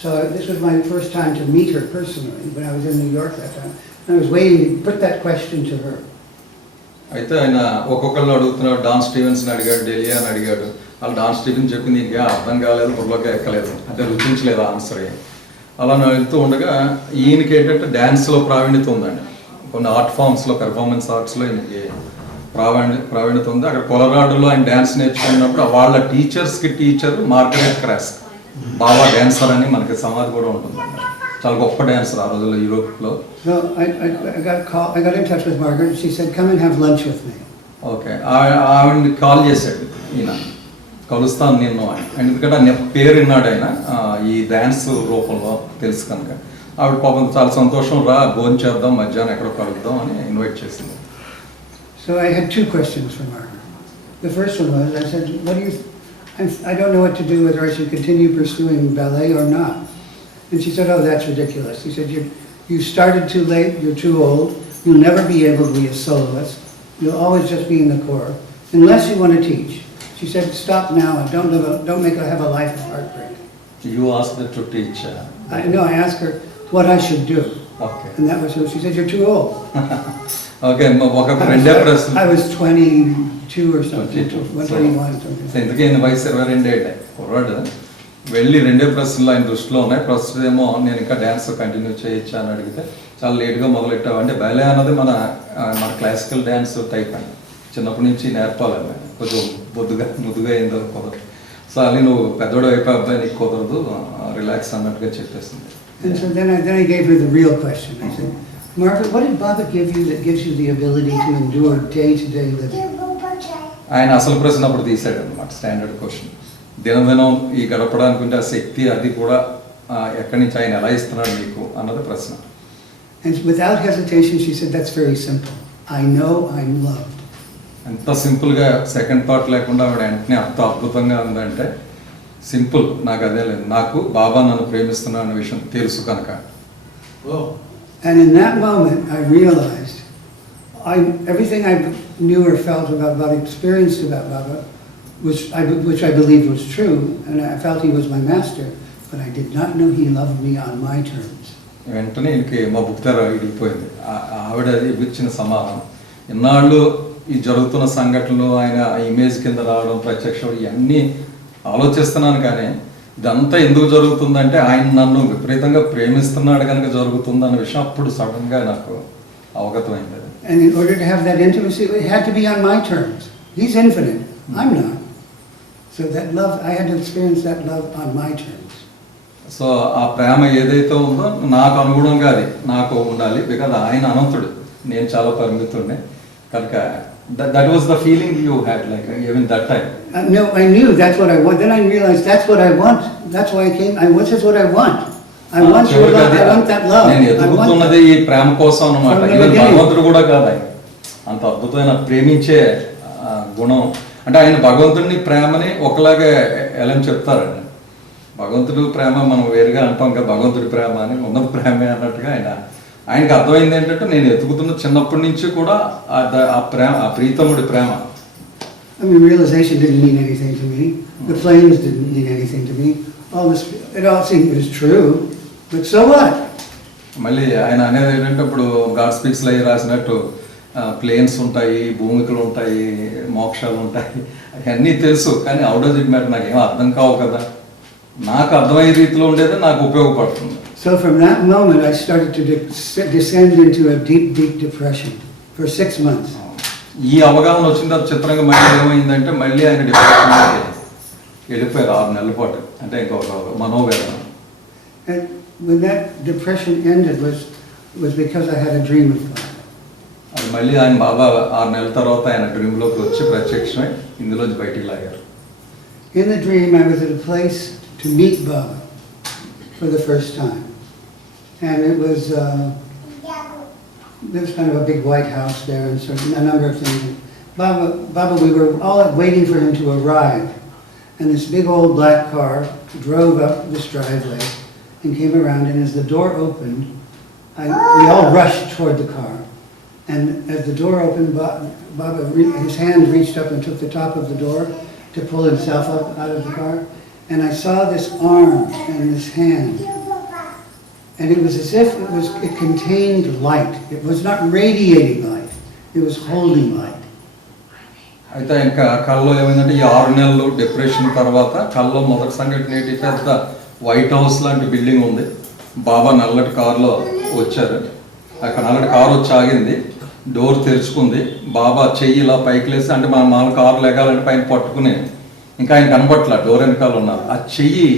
So this was my first time to meet her personally when I was in New York that time. And I was waiting to put that question to her. అయితే ఆయన ఒక్కొక్కరిని అడుగుతున్నాడు, don Stevens అడిగాడు, Delia అని అడిగాడు. వాళ్ళు don Stevens చెప్పింది ఇంకా అర్థం కాలేదు, బుర్రలోకి ఎక్కలేదు, అంటే రుచించలేదు ఆన్సర్. అలా వెళ్తూ ఉండగా ఈయనకి ఏంటంటే డ్యాన్స్లో ప్రావీణ్యత ఉందండి, కొన్ని ఆర్ట్ ఫామ్స్లో పెర్ఫార్మెన్స్ ఆర్ట్స్లో ఈయనకి ప్రావీణ్యత ఉంది. అక్కడ కొలరాడోలో ఆయన డ్యాన్స్ నేర్చుకున్నప్పుడు వాళ్ళ టీచర్ మార్గరెట్ క్రాస్ బాబా డాన్సర్ అని మనకి సమాధి కూడా ఉంటుంది, చాలా గొప్ప డాన్సర్ ఆ రోజుల్లో యూరోప్లో. So I got in touch with Margaret. She said, "Come and have lunch with me." Okay, ఆవిడని కాల్ చేశాడు ఈయన, కలుస్తాను నిన్ను అని. ఎందుకంటే ఆయన పేరు విన్నాడు ఆయన ఈ డ్యాన్స్ రూపంలో తెలుసు కనుక. ఆవిడ పాపం చాలా సంతోషం, రా భోజనం చేద్దాం, మధ్యాహ్నం ఎక్కడో కలుద్దాం అని ఇన్వైట్ చేసింది. So I had 2 questions for Margaret. The first one was, I said, I don't know what to do, whether I should continue pursuing ballet or not. And she said, "Oh, that's ridiculous." She said, you started too late, you're too old, you'll never be able to be a soloist, you'll always just be in the corps, unless you want to teach. She said, "Stop now and don't have a life of heartbreak." You asked her to teach. No, I asked her what I should do. Okay. And that was her. She said, "You're too old." Okay, ఒక రెండే ప్రశ్న. I was 22 or something. 21 something. ఇంతకీ ఆయన వయసు 22 ఏటే కుర్రాడు. వెళ్ళి రెండే ప్రశ్నలు ఆయన దృష్టిలో ఉన్నాయి. ప్రస్తుతం ఏమో నేను ఇంకా డ్యాన్స్ కంటిన్యూ చేయొచ్చా అని అడిగితే చాలా లేట్గా మొదలెట్టావు అంటే బయలే అన్నది మన క్లాసికల్ డ్యాన్స్ టైప్ అండి, చిన్నప్పటి నుంచి నేర్పాలి, కొంచెం ముద్దుగా అయిందో కుదరదు. సో అది నువ్వు పెద్దోడు అయిపోయి అబ్బాయి నీకు కుదరదు, రిలాక్స్ అన్నట్టుగా చెప్పేసింది. And so then I gave her the real question. I said, "Margaret, what did Baba give you that gives you the ability to endure day-to-day living?" ఆయన అసలు ప్రశ్న అప్పుడు తీసాడు అనమాట, స్టాండర్డ్ క్వశ్చన్. దినదినం ఈ గడపడానికి ఉంటే ఆ శక్తి అది కూడా ఎక్కడి నుంచి ఆయన ఎలా ఇస్తున్నాడు మీకు అన్నది ప్రశ్న. And without hesitation, she said, "That's very simple. I know I'm loved." ఎంత సింపుల్గా సెకండ్ థాట్ లేకుండా ఆవిడ వెంటనే అంత అద్భుతంగా ఉందంటే, సింపుల్, నాకు అదే లేదు, నాకు బాబా నన్ను ప్రేమిస్తున్నా అనే విషయం తెలుసు కనుక. And in that moment, I realized everything I knew or felt about Baba, experienced about Baba, which I believed was true, and I felt he was my master, but I did not know he loved me on my terms. వెంటనే ఇంక మా బుక్తార ఇడిగిపోయింది. ఆవిడ ఇచ్చిన సమాధానం, ఇన్నాళ్ళు ఈ జరుగుతున్న సంఘటనలు, ఆయన ఇమేజ్ కింద రావడం, ప్రత్యక్షం, ఇవన్నీ ఆలోచిస్తున్నాను, కానీ ఇదంతా ఎందుకు జరుగుతుందంటే ఆయన నన్ను విపరీతంగా ప్రేమిస్తున్నాడు కనుక జరుగుతుందన్న విషయం అప్పుడు సడన్గా నాకు అవగతమైంది. And in order to have that intimacy, it had to be on my terms. He's infinite, I'm not. So that love, I had to experience that love on my terms. So ఆ ప్రేమ ఏదైతే ఉందో నాకు అనుగుణంగా అది నాకు ఉండాలి, because ఆయన అనంతుడు, నేను చాలా పరిమితుడిని కనుక. That was the feeling you had, like even that time. No, I knew that's what I want. Then I realized that's what I want. That's why I came. This is what I want. I want your love. I want that love. నేను ఎదుగుతున్నది ఈ ప్రేమ కోసం అన్నమాట. Even భగవంతుడు కూడా కాదు, ఆయన అంత అద్భుతమైన ప్రేమించే గుణం. అంటే ఆయన భగవంతుడిని ప్రేమని ఒకలాగే ఎలా చెప్తారండి. భగవంతుడు ప్రేమ మనం వేరుగా అంటాం కదా, భగవంతుడి ప్రేమ అని, ఉన్నత ప్రేమే అన్నట్టుగా ఆయనకు అర్థమైంది ఏంటంటే నేను ఎదుగుతున్న చిన్నప్పటి నుంచి కూడా ఆ ప్రేమ, ఆ ప్రీతముడి ప్రేమ. I mean, realization didn't mean anything to me. The flames didn't mean anything to me. All this, it all seemed it was true, but so what? మళ్ళీ ఆయన అనేది ఏంటంటే, ఇప్పుడు గాడ్ స్పీక్స్లో రాసినట్టు ప్లేన్స్ ఉంటాయి, భూమికలు ఉంటాయి, మోక్షాలు ఉంటాయి, అవన్నీ తెలుసు, కానీ అవుట్ డస్ ఇట్ మ్యాటర్, నాకు ఏమో అర్థం కావు కదా, నాకు అర్థమయ్యే రీతిలో ఉండేది నాకు ఉపయోగపడుతుంది. So from that moment I started to descend into a deep, deep depression for 6 months. ఈ అవగాహన వచ్చిన తర్వాత చిత్రంగా మళ్ళీ ఏమైందంటే, మళ్ళీ ఆయన డిప్రెషన్లోకి వెళ్ళిపోయారు 6 నెలల పాటు. అంటే ఇంకొక మనోవేదన. And when that depression ended was because I had a dream of God. అది మళ్ళీ ఆయన బాబా 6 నెలల తర్వాత ఆయన డ్రీమ్లోకి వచ్చి ప్రత్యక్షమై ఇందులోంచి బయటికి లాగారు. In the dream I was at a place to meet Baba for the first time. And it was there was kind of a big white house there and a number of things. Baba, we were all waiting for him to arrive. And this big old black car drove up this driveway and came around, and as the door opened, we all rushed toward the car. And as the door opened, Baba, his hand reached up and took the top of the door to pull himself up out of the car. And I saw this arm and this hand. And it was as if it contained light. It was not radiating light. It was holding light. అయితే ఇంకా కల్లో ఏమైందంటే, ఈ 6 నెలలు depression తర్వాత కల్లో మొదటి సంఘటన ఏంటి, పెద్ద వైట్ హౌస్ లాంటి బిల్డింగ్ ఉంది. బాబా నల్లటి కారులో వచ్చారు. అక్కడ నల్లటి కారు వచ్చి ఆగింది, డోర్ తెరుచుకుంది. బాబా చెయ్యి ఇలా పైకి లేసి, అంటే మన మామూలు కారు లెగాలంటే పైన పట్టుకుని, ఇంకా ఆయన కనపట్ల, డోర్ వెనకాల ఉన్నారు. ఆ చెయ్యి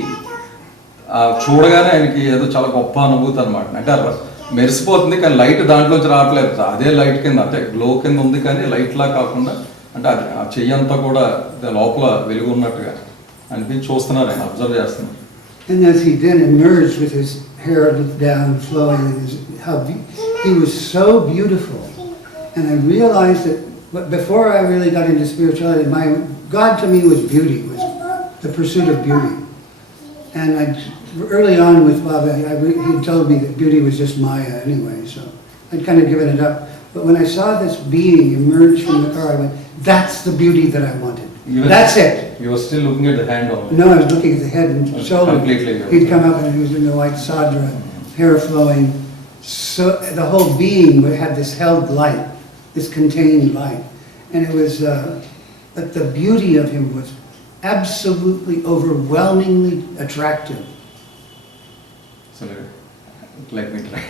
చూడగానే ఆయనకి ఏదో చాలా గొప్ప అనుభూతి అనమాట. అంటే మెరిసిపోతుంది కానీ లైట్ దాంట్లోంచి రావట్లేదు, అదే లైట్ కింద, అంటే గ్లో కింద ఉంది కానీ లైట్లా కాకుండా, అంటే అది ఆ చెయ్యి అంతా కూడా లోపల వెలుగు ఉన్నట్టుగా అనిపించి చూస్తున్నారు, ఆయన అబ్జర్వ్ చేస్తున్నారు. And as he then emerged with his hair down, flowing, he was so beautiful. And I realized that before I really got into spirituality, my God to me was beauty, was the pursuit of beauty. And early on with Baba, he told me that beauty was just Maya anyway, so I'd kind of given it up. But when I saw this being emerge from the car, I went, that's the beauty that I wanted. That's it. You were still looking at the hand only. No, I was looking at the head and shoulder. Completely. He'd come up and he was in the white sadra, hair flowing. So the whole being had this held light, this contained light. And it was, but the beauty of him was absolutely, overwhelmingly attractive. So let me try.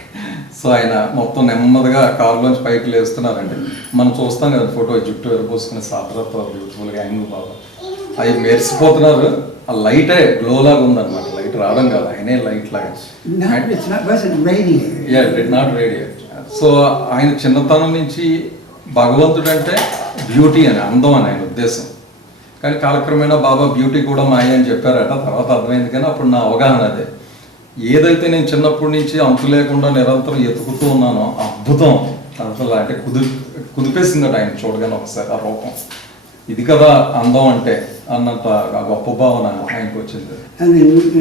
So ఆయన మొత్తం నెమ్మదిగా కారులోంచి పైకి లేస్తున్నారండి. మనం చూస్తాం కదా photo, జుట్టు ఎరపోసుకునే సాదరతో బ్యూటిఫుల్గా angle బాబా, అవి మెరిసిపోతున్నారు. ఆ లైటే గ్లో లాగా ఉందన్నమాట, లైట్ రావడం కాదు, ఆయనే లైట్ లాగా. Did not radiate. సో ఆయన చిన్నతనం నుంచి భగవంతుడు అంటే బ్యూటీ అని, అందం అని ఆయన ఉద్దేశం. కానీ కాలక్రమేణా బాబా బ్యూటీ కూడా మాయ అని చెప్పారట, తర్వాత అర్థమైంది. కానీ అప్పుడు నా అవగాహన అదే, ఏదైతే నేను చిన్నప్పటి నుంచి అంతు లేకుండా నిరంతరం ఎతుకుతూ ఉన్నానో అద్భుతం అసలు అంటే కుదిపేసిందట ఆయన చూడగానే ఒకసారి ఆ రూపం. ఇది కదా అందం అంటే అన్నంత ఆ గొప్ప భావన ఆయనకు వచ్చింది. And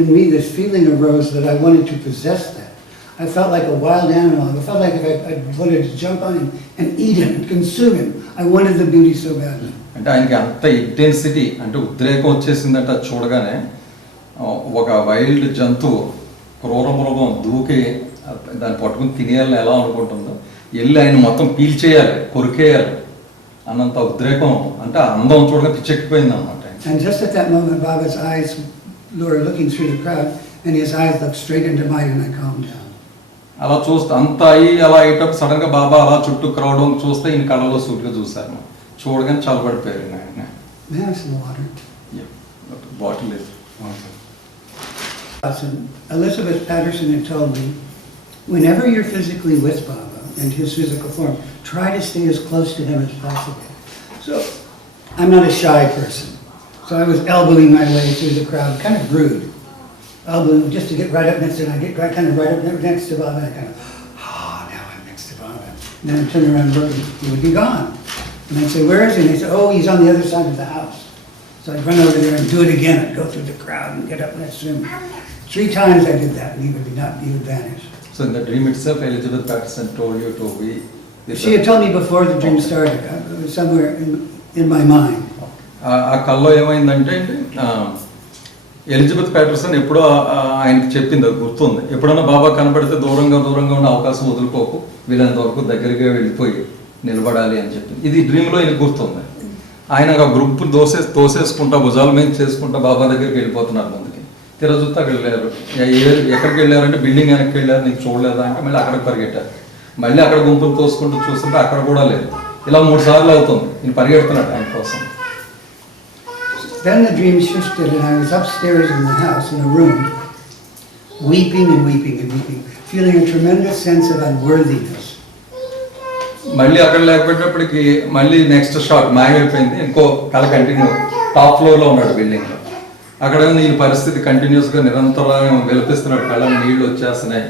in me this feeling arose that I wanted to possess that. I felt like a wild animal. I felt like I wanted to jump on him and eat him and consume him. I wanted the beauty so badly. అంటే ఆయనకి అంత intensity అంటే ఉద్రేకం వచ్చేసిందట చూడగానే. ఒక wild జంతువు క్రూర మృగం దూకి దాన్ని పట్టుకుని తినేయాలని ఎలా అనుకుంటుందో వెళ్ళి ఆయన మొత్తం పీల్చేయాలి, కొరికేయాలి అన్నంత ఉద్రేకం అంటే అందం చూడగా పిచ్చెక్కిపోయింది అనమాట. And just at that moment, Baba's eyes were looking through the crowd, and his eyes looked straight into mine, and I calmed down. అలా చూస్తే అంత అలా అయ్యేటప్పుడు సడన్ గా బాబా అలా చుట్టూ క్రౌడ్ చూస్తే ఈయన కళ్ళలో సూటిగా చూశారు. చూడగానే చల్లబడిపోయారు ఆయన. May I have some water? Bottle లేదు. Elizabeth Patterson had told me, whenever you're physically with Baba in his physical form, try to stay as close to him as possible. So, I'm not a shy person. So I was elbowing my way through the crowd, kind of rude. Elbowing just to get right up next to him. I get kind of right up next to Baba, and I kind of, now I'm next to Baba. And then I'd turn around and look, he would be gone. And I'd say, where is he? And they'd say, oh, he's on the other side of the house. So I'd run over there and do it again. I'd go through the crowd and get up next to him. 3 times I did that, and he would vanish. So in the dream itself, Elizabeth Patterson told you to be... She had told me before the dream started. It was somewhere in my mind. ఆ కల్లో ఏమైందంటే Elizabeth Patterson ఎప్పుడో ఆయనకి చెప్పింది, అది గుర్తుంది. ఎప్పుడన్నా బాబా కనబడితే దూరంగా ఉన్న అవకాశం వదులుకోకు, వీళ్ళంత వరకు దగ్గరగా వెళ్ళిపోయి నిలబడాలి అని చెప్పింది. ఇది డ్రీమ్లో ఈయనకు గుర్తుంది. ఆయన ఆ గ్రూప్ తోసేసుకుంటా భుజాల మీద చేసుకుంటా బాబా దగ్గరికి వెళ్ళిపోతున్నారు ముందుకి. తిరజుత్తా వెళ్ళారు. ఎక్కడికి వెళ్ళారంటే బిల్డింగ్ వెనక్కి వెళ్ళారు, నీకు చూడలేదా అంటే మళ్ళీ అక్కడికి పరిగెట్టారు. మళ్ళీ అక్కడ గుంపులు తోసుకుంటూ చూస్తుంటే అక్కడ కూడా లేదు. ఇలా 3 సార్లు అవుతుంది. ఈయన పరిగెడుతున్నాడు ఆయన కోసం. Then the dream shifted, and I was upstairs in the house in a room, weeping and weeping and weeping, feeling a tremendous sense of unworthiness. మళ్ళీ అక్కడ లేకపోయేటప్పటికి మళ్ళీ నెక్స్ట్ షాట్ మాయమైపోయింది. ఇంకో కళ కంటిన్యూ. టాప్ ఫ్లోర్లో ఉన్నాడు బిల్డింగ్లో. అక్కడ ఈ పరిస్థితి కంటిన్యూస్గా నిరంతరం వెలిపిస్తున్నాడు. కళ్ళ నీళ్ళు వచ్చేస్తున్నాయి.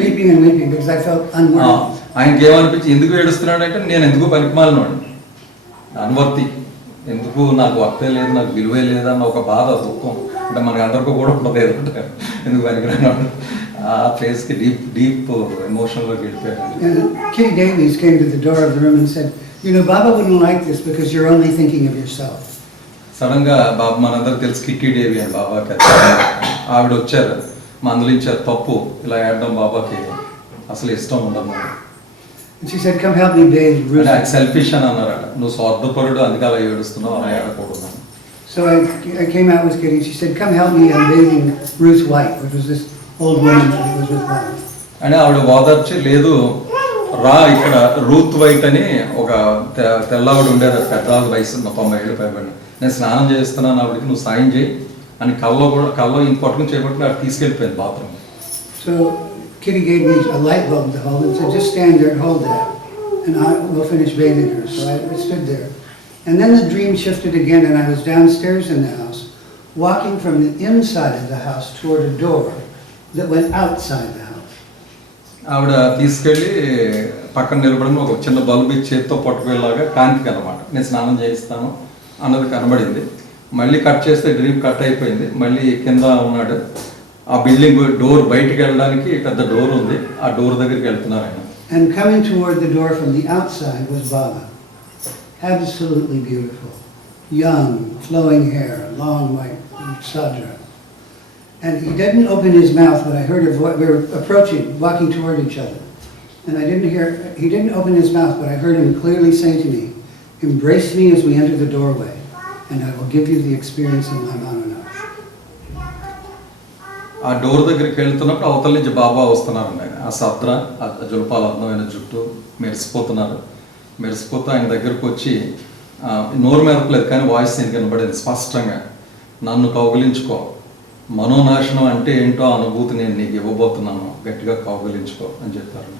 Weeping and weeping because I felt unworthy. ఆయనకి ఏమనిపించి ఎందుకు ఏడుస్తున్నాడు అంటే నేను ఎందుకు పనికిమాలినోడు, అన్వర్తి, ఎందుకు నాకు వర్తే లేదు, నాకు విలువే లేదన్న ఒక బాధ, దుఃఖం. అంటే మనకి అందరికీ కూడా ఉంటుంది ఎందుకు పనికిరాడు. ఆ ఫేస్కి డీప్ ఎమోషన్లోకి వెళ్ళిపోయాడు. Kitty Davies came to the door of the room and said, Baba wouldn't like this because you're only thinking of yourself. Sudden గా బాబా మనందరూ తెలుసు కిట్టి డేవి అని బాబాకి ఆవిడ వచ్చారు, మందలించారు. తప్పు ఇలా ఆడడం బాబాకి అసలు ఇష్టం ఉండదు. She said, come help me bathe Ruth. Selfish అని అన్నారట. నువ్వు స్వార్థపరుడు, అందుకే అలా ఏడుస్తున్నావు, అలా ఏడకూడదు. So I came out with Kitty. She said, come help me. I'm bathing Ruth White, which was this old woman that was with Baba. అని ఆవిడ ఓదార్చి, లేదు రా, ఇక్కడ రూత్ వైట్ అని ఒక తెల్లవాడు ఉండేది, పెద్ద వయసు 90 ఏళ్ళు పైబడి. నేను స్నానం చేస్తున్నాను, ఆవిడకి నువ్వు సాయం చేయి అని కల్లో ఇంక పట్టుకుని చేపట్టుకుని ఆవిడ తీసుకెళ్ళిపోయింది bathroom. So Kitty gave me a light bulb to hold and said, just stand there and hold that, and we'll finish bathing her. So I stood there. And then the dream shifted again, and I was downstairs in the house, walking from the inside of the house toward a door that went outside the house. ఆవిడ తీసుకెళ్ళి పక్కన నిలబడి ఒక చిన్న bulb ఇచ్చి చేతితో పట్టుకునేలాగా కాంతికి అనమాట, నేను స్నానం చేయిస్తాను అన్నది కనబడింది. మళ్ళీ కట్ చేస్తే డ్రీమ్ కట్ అయిపోయింది. మళ్ళీ కింద ఉన్నాడు. ఆ బిల్డింగ్ డోర్ బయటికి వెళ్ళడానికి పెద్ద డోర్ ఉంది, ఆ డోర్ దగ్గరికి వెళ్తున్నారు ఆయన. And coming toward the door from the outside was Baba, absolutely beautiful, young, flowing hair, long white sadra. And he didn't open his mouth, but I heard a voice. We were approaching, walking toward each other, and he didn't open his mouth, but I heard him clearly say to me, embrace me as we enter the doorway, and I will give you the experience of my Mananash. ఆ door దగ్గరికి వెళ్తున్నప్పుడు అవతల నుంచి బాబా వస్తున్నారండి. ఆయన ఆ సద్ర, ఆ జులపాలు, అందమైన జుట్టు, మెరిసిపోతూ ఆయన దగ్గరకు వచ్చి నోరు మెరపలేదు కానీ వాయిస్ నేను కనబడేది స్పష్టంగా, నన్ను కౌగిలించుకో, మనోనాశనం అంటే ఏంటో అనుభూతి నేను నీకు ఇవ్వబోతున్నాను, గట్టిగా కౌగిలించుకో అని చెప్పారు.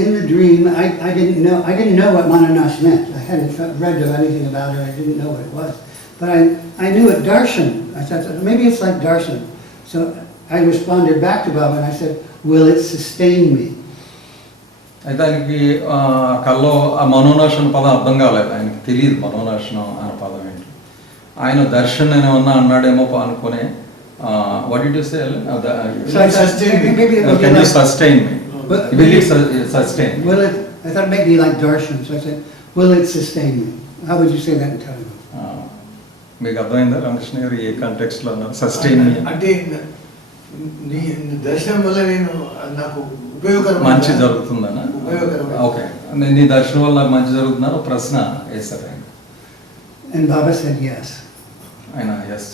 In the dream, I didn't know what Mananash meant. I hadn't read anything about it. I didn't know what it was. But I knew it darshan. I thought maybe it's like darshan. So I responded back to Baba and I said, will it sustain me? అయితే ఆయనకి కల్లో ఆ మనోనాశనం పదం అర్థం కాలేదు, ఆయనకి తెలియదు మనోనాశనం అనే పదం ఏంటి. ఆయన దర్శన్ ఏమన్నా అన్నాడేమో అనుకునే what did you say, So I said, maybe it would be can you like, sustain me, will it sustain. will it, I thought maybe like darshan, so I said, will it sustain me? How would you say that in Telugu? మీకు అర్థమైందా రామకృష్ణ గారు ఏ context లో అన్నారు sustain మీ అంటే నీ దర్శనం వల్ల నేను నాకు ఉపయోగకరం మంచి జరుగుతుందనా? ఉపయోగకరం. ఓకే, నీ దర్శనం వల్ల నాకు మంచి జరుగుతుందని ఒక ప్రశ్న వేశారు ఆయన. And Baba said yes. ఆయన yes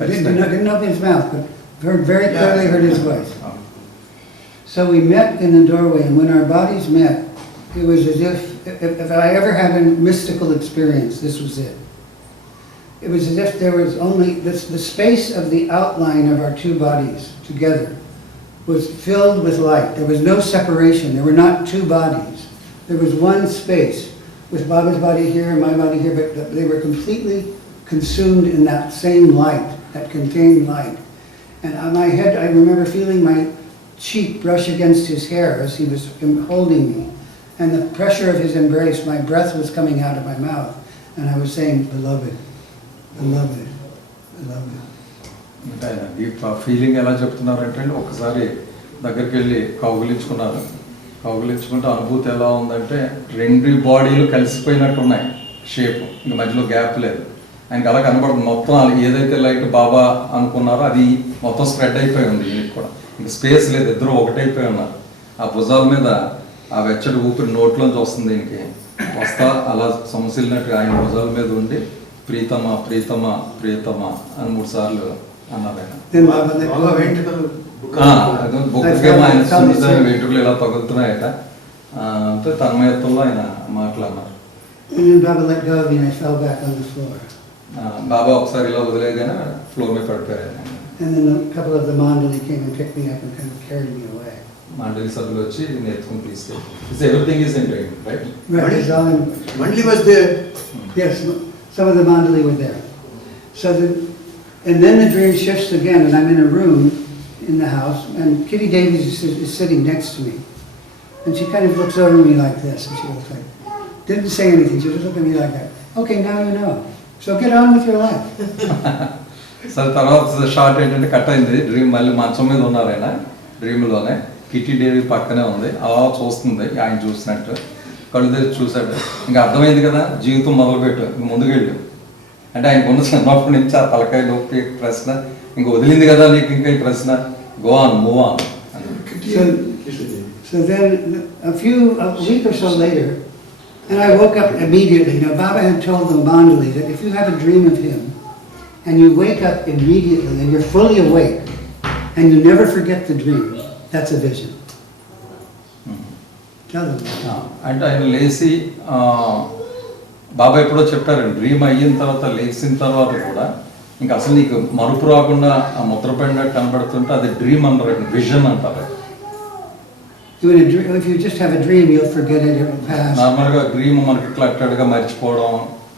Didn't open his mouth, but heard very clearly, heard his voice. Oh. So we met in the doorway, and when our bodies met, it was as if I ever had a mystical experience, this was it. It was as if there was only the space of the outline of our two bodies together was filled with light. There was no separation. There were not two bodies. There was one space with Baba's body here and my body here, but they were completely consumed in that same light, that contained light. And on my head, I remember feeling my cheek brush against his hair as he was holding me. And the pressure of his embrace, my breath was coming out of my mouth. And I was saying, beloved, beloved, beloved. అంటే ఆయన deep feeling ఎలా చెప్తున్నారంటే ఒకసారి దగ్గరికి వెళ్ళి కౌగులించుకున్నారు. కౌగులించుకుంటే అనుభూతి ఎలా ఉందంటే రెండు బాడీలు కలిసిపోయినట్టు ఉన్నాయి, షేప్, ఇంక మధ్యలో గ్యాప్ లేదు. ఆయనకి అలా కనబడుతుంది మొత్తం ఏదైతే లైట్ బాబా అనుకున్నారో అది మొత్తం స్ప్రెడ్ అయిపోయి ఉంది. ఈయనకి కూడా ఇంక స్పేస్ లేదు, ఇద్దరు ఒకటైపోయి ఉన్నారు. ఆ భుజాల మీద ఆ వెచ్చడి ఊపిరి నోట్లోంచి వస్తుంది, దీనికి వస్తా అలా సమసిల్లినట్టుగా ఆయన భుజాల మీద ఉండి ప్రీతమ ప్రీతమ ప్రీతమ అని 3 సార్లు అన్నారు ఆయన. Then Baba let బాగా go. వెంట్రుకలు బొక్కకేమో ఆయన సున్నితమైన వెంట్రుకలు ఇలా తగులుతున్నాయట. అంటే తన్మయత్వంలో ఆయన మాట్లాడినారు. And then Baba let go of me and I fell back on the floor. బాబా ఒకసారి ఇలా వదిలేగానే ఫ్లోర్ మీద పడిపోయారు ఆయన. And then a couple of the mandali came and picked me up and kind of carried me away. మండలి సభ్యులు వచ్చి నేర్చుకుని తీసుకెళ్ళి everything is in dream, right? Right, it's all in, మండలి was there. yes, some of the mandali were there. So and then the dream shifts again and I'm in a room in the house and Kitty Davies is sitting next to me. And she kind of looks over me like this and she was like, didn't say anything, she just looked at me like that. Okay, now you know. So get on with your life. సరే, తర్వాత short ఏంటంటే cut అయింది dream. మళ్ళీ మంచం మీద ఉన్నారు ఆయన డ్రీమ్లోనే. Kitty Davy పక్కనే ఉంది, అలా చూస్తుంది ఆయన చూసినట్టు. కళ్ళు తెరిచి చూశాడు, ఇంకా అర్థమైంది కదా జీవితం మొదలుపెట్టు, ఇంక ముందుకెళ్ళు అంటే ఆయనకున్న చిన్నప్పటి నుంచి ఆ తలకాయ నొప్పి ప్రశ్న ఇంక వదిలింది కదా నీకు ఇంకా ఈ ప్రశ్న, go on move on. So then a week or so later, and I woke up immediately. Now Baba had told the Mandali that if you have a dream of him and you wake up immediately and you're fully awake and you never forget the dream, that's a vision. Tell them. అంటే ఆయన లేచి బాబా ఎప్పుడో చెప్పారండి, dream అయిన తర్వాత లేచిన తర్వాత కూడా ఇంకా అసలు నీకు మరుపు రాకుండా ఆ ముద్ర పడినట్టు కనబడుతుంటే అది డ్రీమ్ అంటారు, విజన్ అంటారు. If you just have a dream, you'll forget it, it will pass. నార్మల్గా డ్రీమ్ మనకి క్లట్టెడ్గా మర్చిపోవడం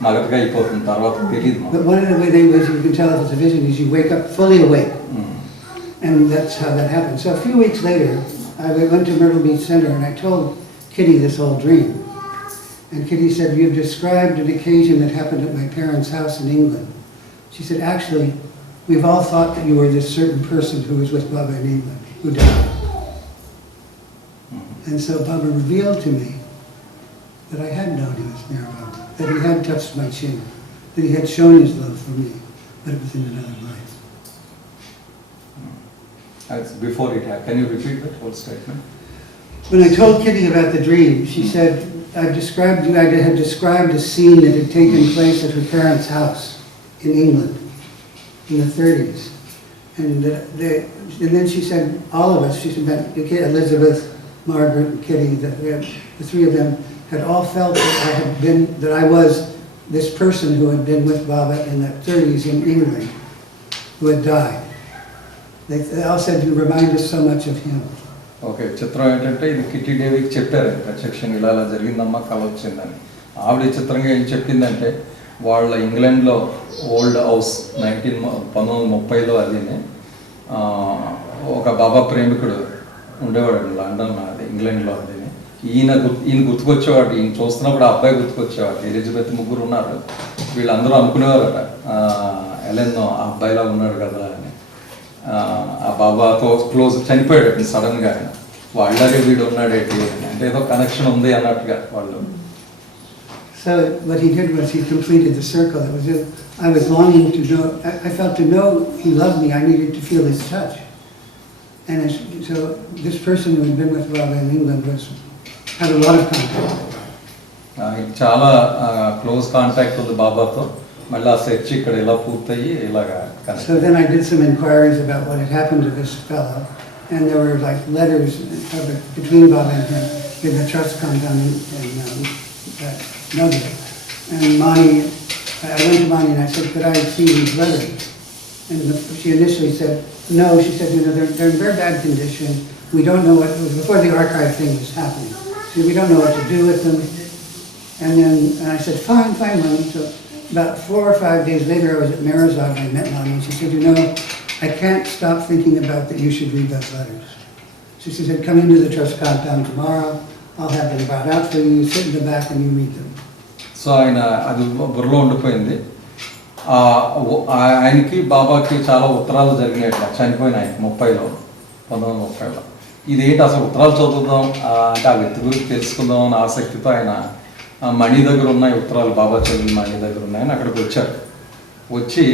మగతగా అయిపోతుంది, తర్వాత తెలియదు. But one of the ways you can tell if it's a vision is you wake up fully awake. And that's how that happened. So a few weeks later, I went to Myrtle Beach Center and I told Kitty this whole dream. And Kitty said, you've described an occasion that happened at my parents' house in England. She said, actually, we've all thought that you were this certain person who was with Baba in England, who died. And so Baba revealed to me that I had known him as near Baba, that he had touched my chin, that he had shown his love for me, but it was in another life. Before it happened, can you repeat that whole statement? When I told Kitty about the dream, she said, I had described a scene that had taken place at her parents' house in England in the 30s. And then she said, all of us, she said, Elizabeth, Margaret, and Kitty, the 3 of them had all felt that I was this person who had been with Baba in the 30s in England, who had died. They all said, you remind us so much of him. Okay, చిత్రం ఏంటంటే ఇది kitty డేవికి చెప్పారు ప్రత్యక్షంగా ఇలా ఇలా జరిగిందమ్మా కళ వచ్చిందని. ఆవిడ చిత్రంగా ఏం చెప్పిందంటే వాళ్ళ ఇంగ్లాండ్లో ఓల్డ్ హౌస్ 1930లో అదినే ఒక బాబా ప్రేమికుడు ఉండేవాడు లండన్, అది ఇంగ్లాండ్లో. అది ఈయన గుర్తుకొచ్చేవాడు. ఈయన చూస్తున్నప్పుడు ఆ అబ్బాయి గుర్తుకొచ్చేవాడు. ఎలిజబెత్ ముగ్గురు ఉన్నారు. వీళ్ళందరూ అనుకునేవారట ఎలెన్ ఆ అబ్బాయిలా ఉన్నాడు కదా అని. ఆ బాబాతో క్లోజ్ చనిపోయాడు సడన్గా. ఆయన వాళ్ళగే వీడు ఉన్నాడేంటి అంటే ఏదో కనెక్షన్ ఉంది అన్నట్టుగా వాళ్ళు. So what he did was he completed the circle. It was I was longing to know. I felt to know he loved me. I needed to feel his touch. And so this person who had been with Baba in England had a lot of contact. చాలా close contact ఉంది బాబాతో. మళ్ళీ ఆ search ఇక్కడ ఇలా పూర్తయ్యి ఇలాగా. So then I did some inquiries about what had happened to this fellow, and there were like letters between Baba and him in the trust compound in Nugget. And Mani, I went to Mani and I said, could I see these letters? And she initially said, no. She said, they're in very bad condition. We don't know what, it was before the archive thing was happening. She said, we don't know what to do with them. And then I said, fine, Mani. So about 4 or 5 days later, I was at Marizog and I met Mani. And she said, I can't stop thinking about that you should read those letters. So she said, come into the trust compound tomorrow. I'll have them brought out for you. You sit in the back and you read them. So ఆయన అది బుర్రలో ఉండిపోయింది. ఆయనకి బాబాకి చాలా ఉత్తరాలు జరిగినాయి అట్లా చనిపోయిన ఆయన 1930లో. ఇదేంటి అసలు ఉత్తరాలు చదువుదాం అంటే ఆ వ్యక్తి గురించి తెలుసుకుందాం అని ఆసక్తితో ఆయన మణి దగ్గర ఉన్నాయి ఉత్తరాలు, బాబా చదివిన మణి దగ్గర ఉన్నాయని అక్కడికి వచ్చారు. వచ్చి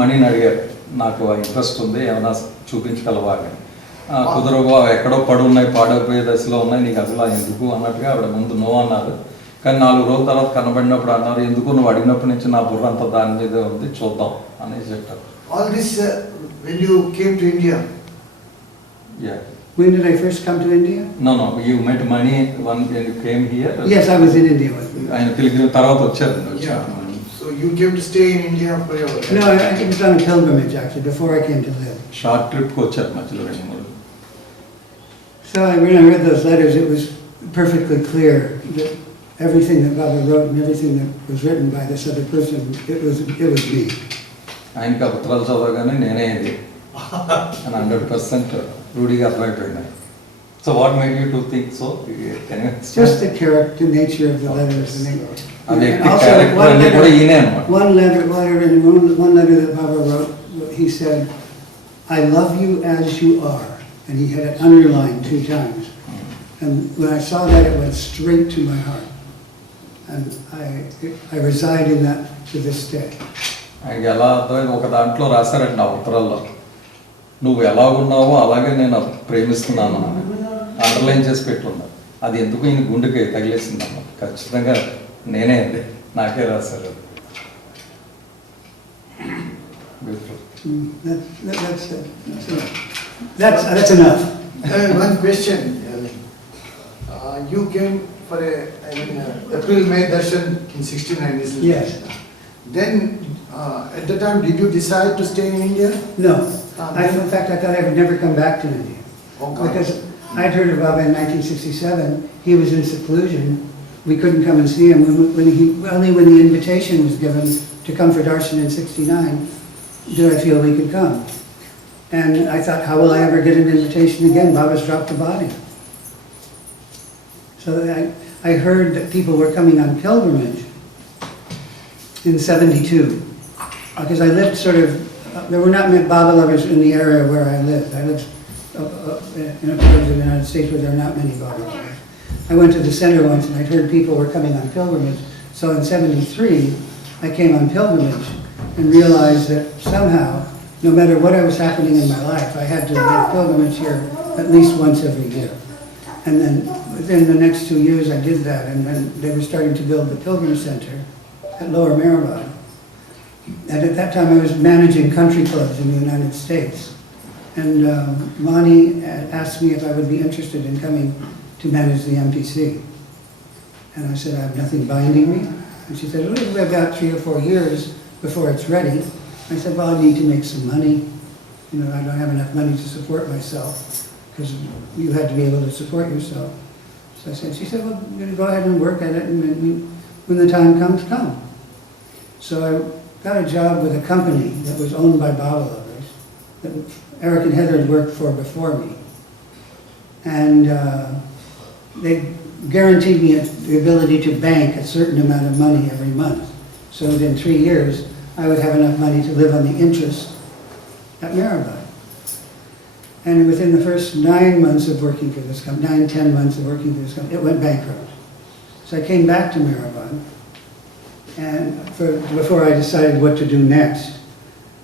మణిని అడిగారు, నాకు ఇంట్రెస్ట్ ఉంది, ఏమైనా చూపించగలవా అని. కుదరవు, ఎక్కడో పడి ఉన్నాయి, పాడైపోయే దశలో ఉన్నాయి, నీకు అసలు ఎందుకు అన్నట్టుగా ఆవిడ ముందు నో అన్నారు. కానీ 4 రోజుల తర్వాత కనబడినప్పుడు అన్నారు, ఎందుకు నువ్వు అడిగినప్పటి నుంచి నా బుర్ర అంతా దాని మీదే ఉంది, చూద్దాం అనేసి చెప్పారు. All this when you came to India? Yeah. When did I first come to India? No, you met Mani when you came here? Yes, I was in India with him. ఆయన పిలిగ్రిమ్ తర్వాత వచ్చారు. So you came to stay in India for your... No, I was on a pilgrimage actually before I came to live. Short ట్రిప్కి వచ్చారు మధ్యలో 2 రోజులు. So when I read those letters, it was perfectly clear that everything that Baba wrote and everything that was written by this other person, it was me. ఆయనకి ఆ ఉత్తరాలు చదవగానే నేనే ఇది అని 100% రూఢిగా అర్థమైపోయినాయి. So what made you to think so? Can you explain? Just the character, nature of the letters. ఆ వ్యక్తి character అన్ని కూడా ఈయనే అన్నమాట. One letter that Baba wrote, he said, I love you as you are. And he had it underlined 2 times. And when I saw that, it went straight to my heart. And I reside in that to this day. ఆయనకి ఎలా అర్థమైంది, ఒక దాంట్లో రాశారండి ఆ ఉత్తరాల్లో, నువ్వు ఎలా ఉన్నావో అలాగే నేను ప్రేమిస్తున్నాను అని అండర్లైన్ చేసి పెట్టున్నా. అది ఎందుకు ఈయన గుండెకి తగిలేసింది అన్నమాట. ఖచ్చితంగా నేనే అండి, నాకే రాశారు. That's enough. One question. You came for April-May darshan in 69, isn't it? Yes. Then at the time, did you decide to stay in India? No. In fact, I thought I would never come back to India. Okay. Because I'd heard of Baba in 1967. He was in seclusion. We couldn't come and see him. Only when the invitation was given to come for darshan in 69 did I feel we could come. And I thought, how will I ever get an invitation again? Baba's dropped the body. So I heard that people were coming on pilgrimage in 72. Because I lived there were not many Baba lovers in the area where I lived. I lived in a part of the United States where there are not many Baba lovers. I went to the center once and I heard people were coming on pilgrimage. So in 73, I came on pilgrimage and realized that somehow, no matter what was happening in my life, I had to make pilgrimage here at least once every year. And then within the next 2 years I did that, and then they were starting to build the Pilgrim Center at Lower Maribor. And at that time I was managing country clubs in the United States. And Mani asked me if I would be interested in coming to manage the MPC. And I said, I have nothing binding me. And she said, well, we've got 3 or 4 years before it's ready. I said, well, I need to make some money. I don't have enough money to support myself, because you had to be able to support yourself. So she said, well, you're going to go ahead and work at it, and when the time comes, come. So I got a job with a company that was owned by Baba lovers, Eric and Heather had worked for before me. And they guaranteed me the ability to bank a certain amount of money every month. So within 3 years, I would have enough money to live on the interest at Maribel. And within the first 9 months of working for this company, 10 months of working for this company, it went bankrupt. So I came back to Maribel, and before I decided what to do next.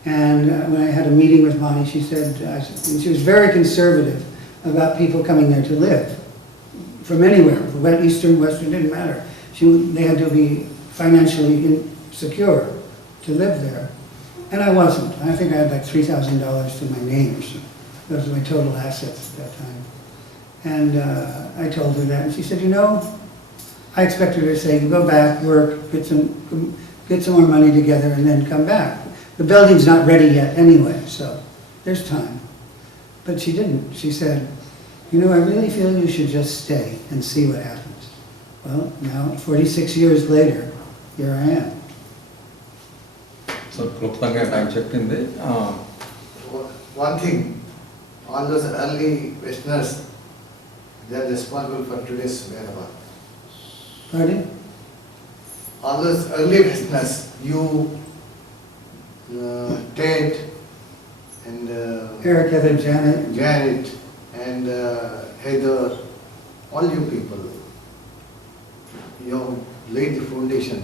And when I had a meeting with Bonnie, she said, and she was very conservative about people coming there to live, from anywhere, from Eastern, Western, didn't matter. They had to be financially secure to live there. And I wasn't. I think I had like $3,000 to my name or something. Those were my total assets at that time. And I told her that, and she said, you know, I expected her to say, go back, work, get some more money together, and then come back. The building's not ready yet anyway, so there's time. But she didn't. She said, you know, I really feel you should just stay and see what happens. Well, now, 46 years later, here I am. So క్లుప్తంగా ఆయన చెప్పింది One thing, all those early Westerners, they are responsible for today's Hyderabad. Pardon? All those early Westerners, you, Ted, and Eric, Heather, Janet, and Heather, all you people, you have laid the foundation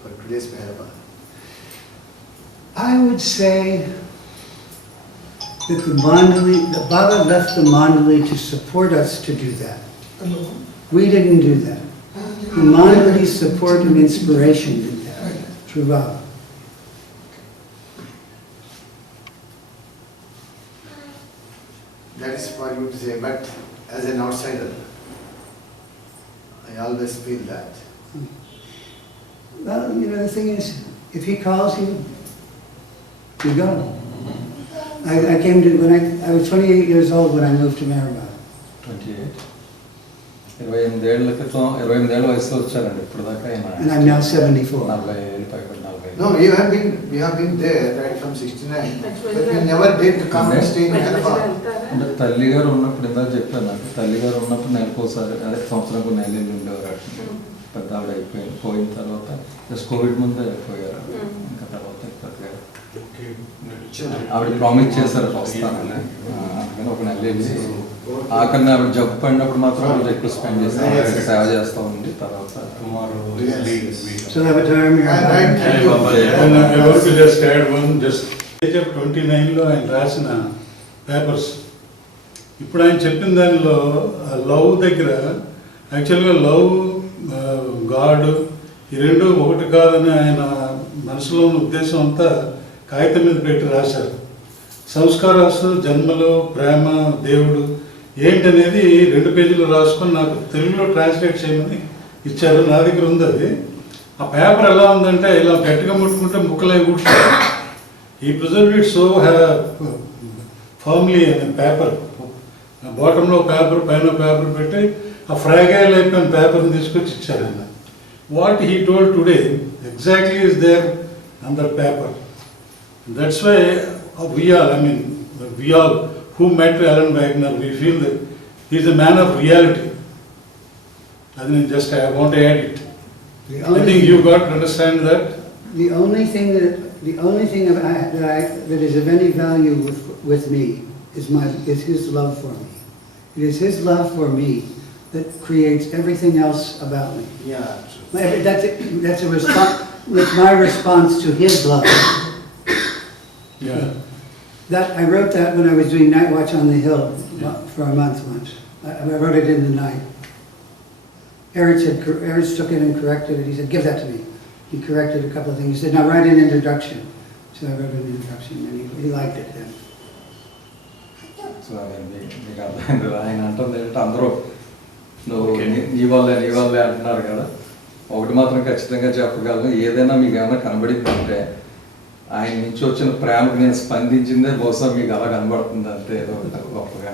for today's Hyderabad. I would say that the Baba left the Mandali to support us to do that. We didn't do that. The Mandali's support and inspiration did that through Baba. That is for you to say, but as an outsider, I always feel that. Well, you know, the thing is, if he calls you, you go. I came to, I was 28 years old when I moved to Maribel. 28 28 ఏళ్ల క్రితం 28 ఏళ్ల వయసులో వచ్చారండి ఇప్పుడు దాకా ఆయన And I'm now 74. 40 ఏళ్ళు పైబడి 40 No, we have been there right from 69, but we never did come and stay in Hyderabad. అంటే తల్లి గారు ఉన్నప్పుడు ఇందాక చెప్పాను నాకు తల్లి గారు ఉన్నప్పుడు నెలకోసారి అదే సంవత్సరంకు నెలలు ఉండేవారు పెద్ద ఆవిడ అయిపోయింది పోయిన తర్వాత జస్ట్ కోవిడ్ ముందే అయిపోయారు ఇంకా తర్వాత పెద్దగా ఆవిడ ప్రామిస్ చేశారు వస్తానని అందుకని ఒక నెల వెళ్ళి ఆఖరిని ఆవిడ జబ్బు పడినప్పుడు మాత్రం ఆవిడ ఎక్కువ స్పెండ్ చేస్తాను సేవ చేస్తూ ఉంది తర్వాత Sudhakar, I want to just add one, just age of 29 లో ఆయన రాసిన పేపర్స్ ఇప్పుడు ఆయన చెప్పిన దానిలో లవ్ దగ్గర యాక్చువల్గా లవ్ గాడ్ ఈ రెండు ఒకటి కాదని ఆయన మనసులో ఉన్న ఉద్దేశం అంతా కాగితం మీద పెట్టి రాశారు. సంస్కారాలు జన్మలు ప్రేమ దేవుడు ఏంటనేది 2 పేజీలు రాసుకొని నాకు తెలుగులో ట్రాన్స్లేట్ చేయమని ఇచ్చారు. నా దగ్గర ఉంది అది. ఆ పేపర్ ఎలా ఉందంటే ఇలా గట్టిగా ముట్టుకుంటే ముక్కలై కూర్చుంటారు. ఈ ప్రిజర్వ్ ఇట్ సో ఫర్మ్లీ అనే పేపర్ బాటంలో పేపర్ పైన పేపర్ పెట్టి ఆ ఫ్రాగైల్ అయిపోయిన పేపర్ని తీసుకొచ్చి ఇచ్చారు ఆయన. What he told today exactly is there on that paper. That's why we all who met Alan Wagner, we feel that he is a man of reality. I want to add it. I think you got to understand that. The only thing that is of any value with me is his love for me. It is his love for me that creates everything else about me. Yeah. That's a response. It's my response to his love. Yeah. That I wrote that when I was doing Night Watch on the Hill for a month once. I wrote it in the night. Eric took it and corrected it. He said, "Give that to me." He corrected a couple of things. He said, "Now write an introduction." So I wrote an introduction, and he liked it then. So అదే మీకు అర్థమైంది ఆయన అంటుంది ఏంటంటే అందరూ నువ్వు నీ వాళ్ళే అంటున్నారు కదా. ఒకటి మాత్రం ఖచ్చితంగా చెప్పగలను, ఏదైనా మీకు ఏమైనా కనబడిందంటే ఆయన నుంచి వచ్చిన ప్రేమకు నేను స్పందించిందే బహుశా మీకు అలా కనబడుతుంది అంతే. ఏదో గొప్పగా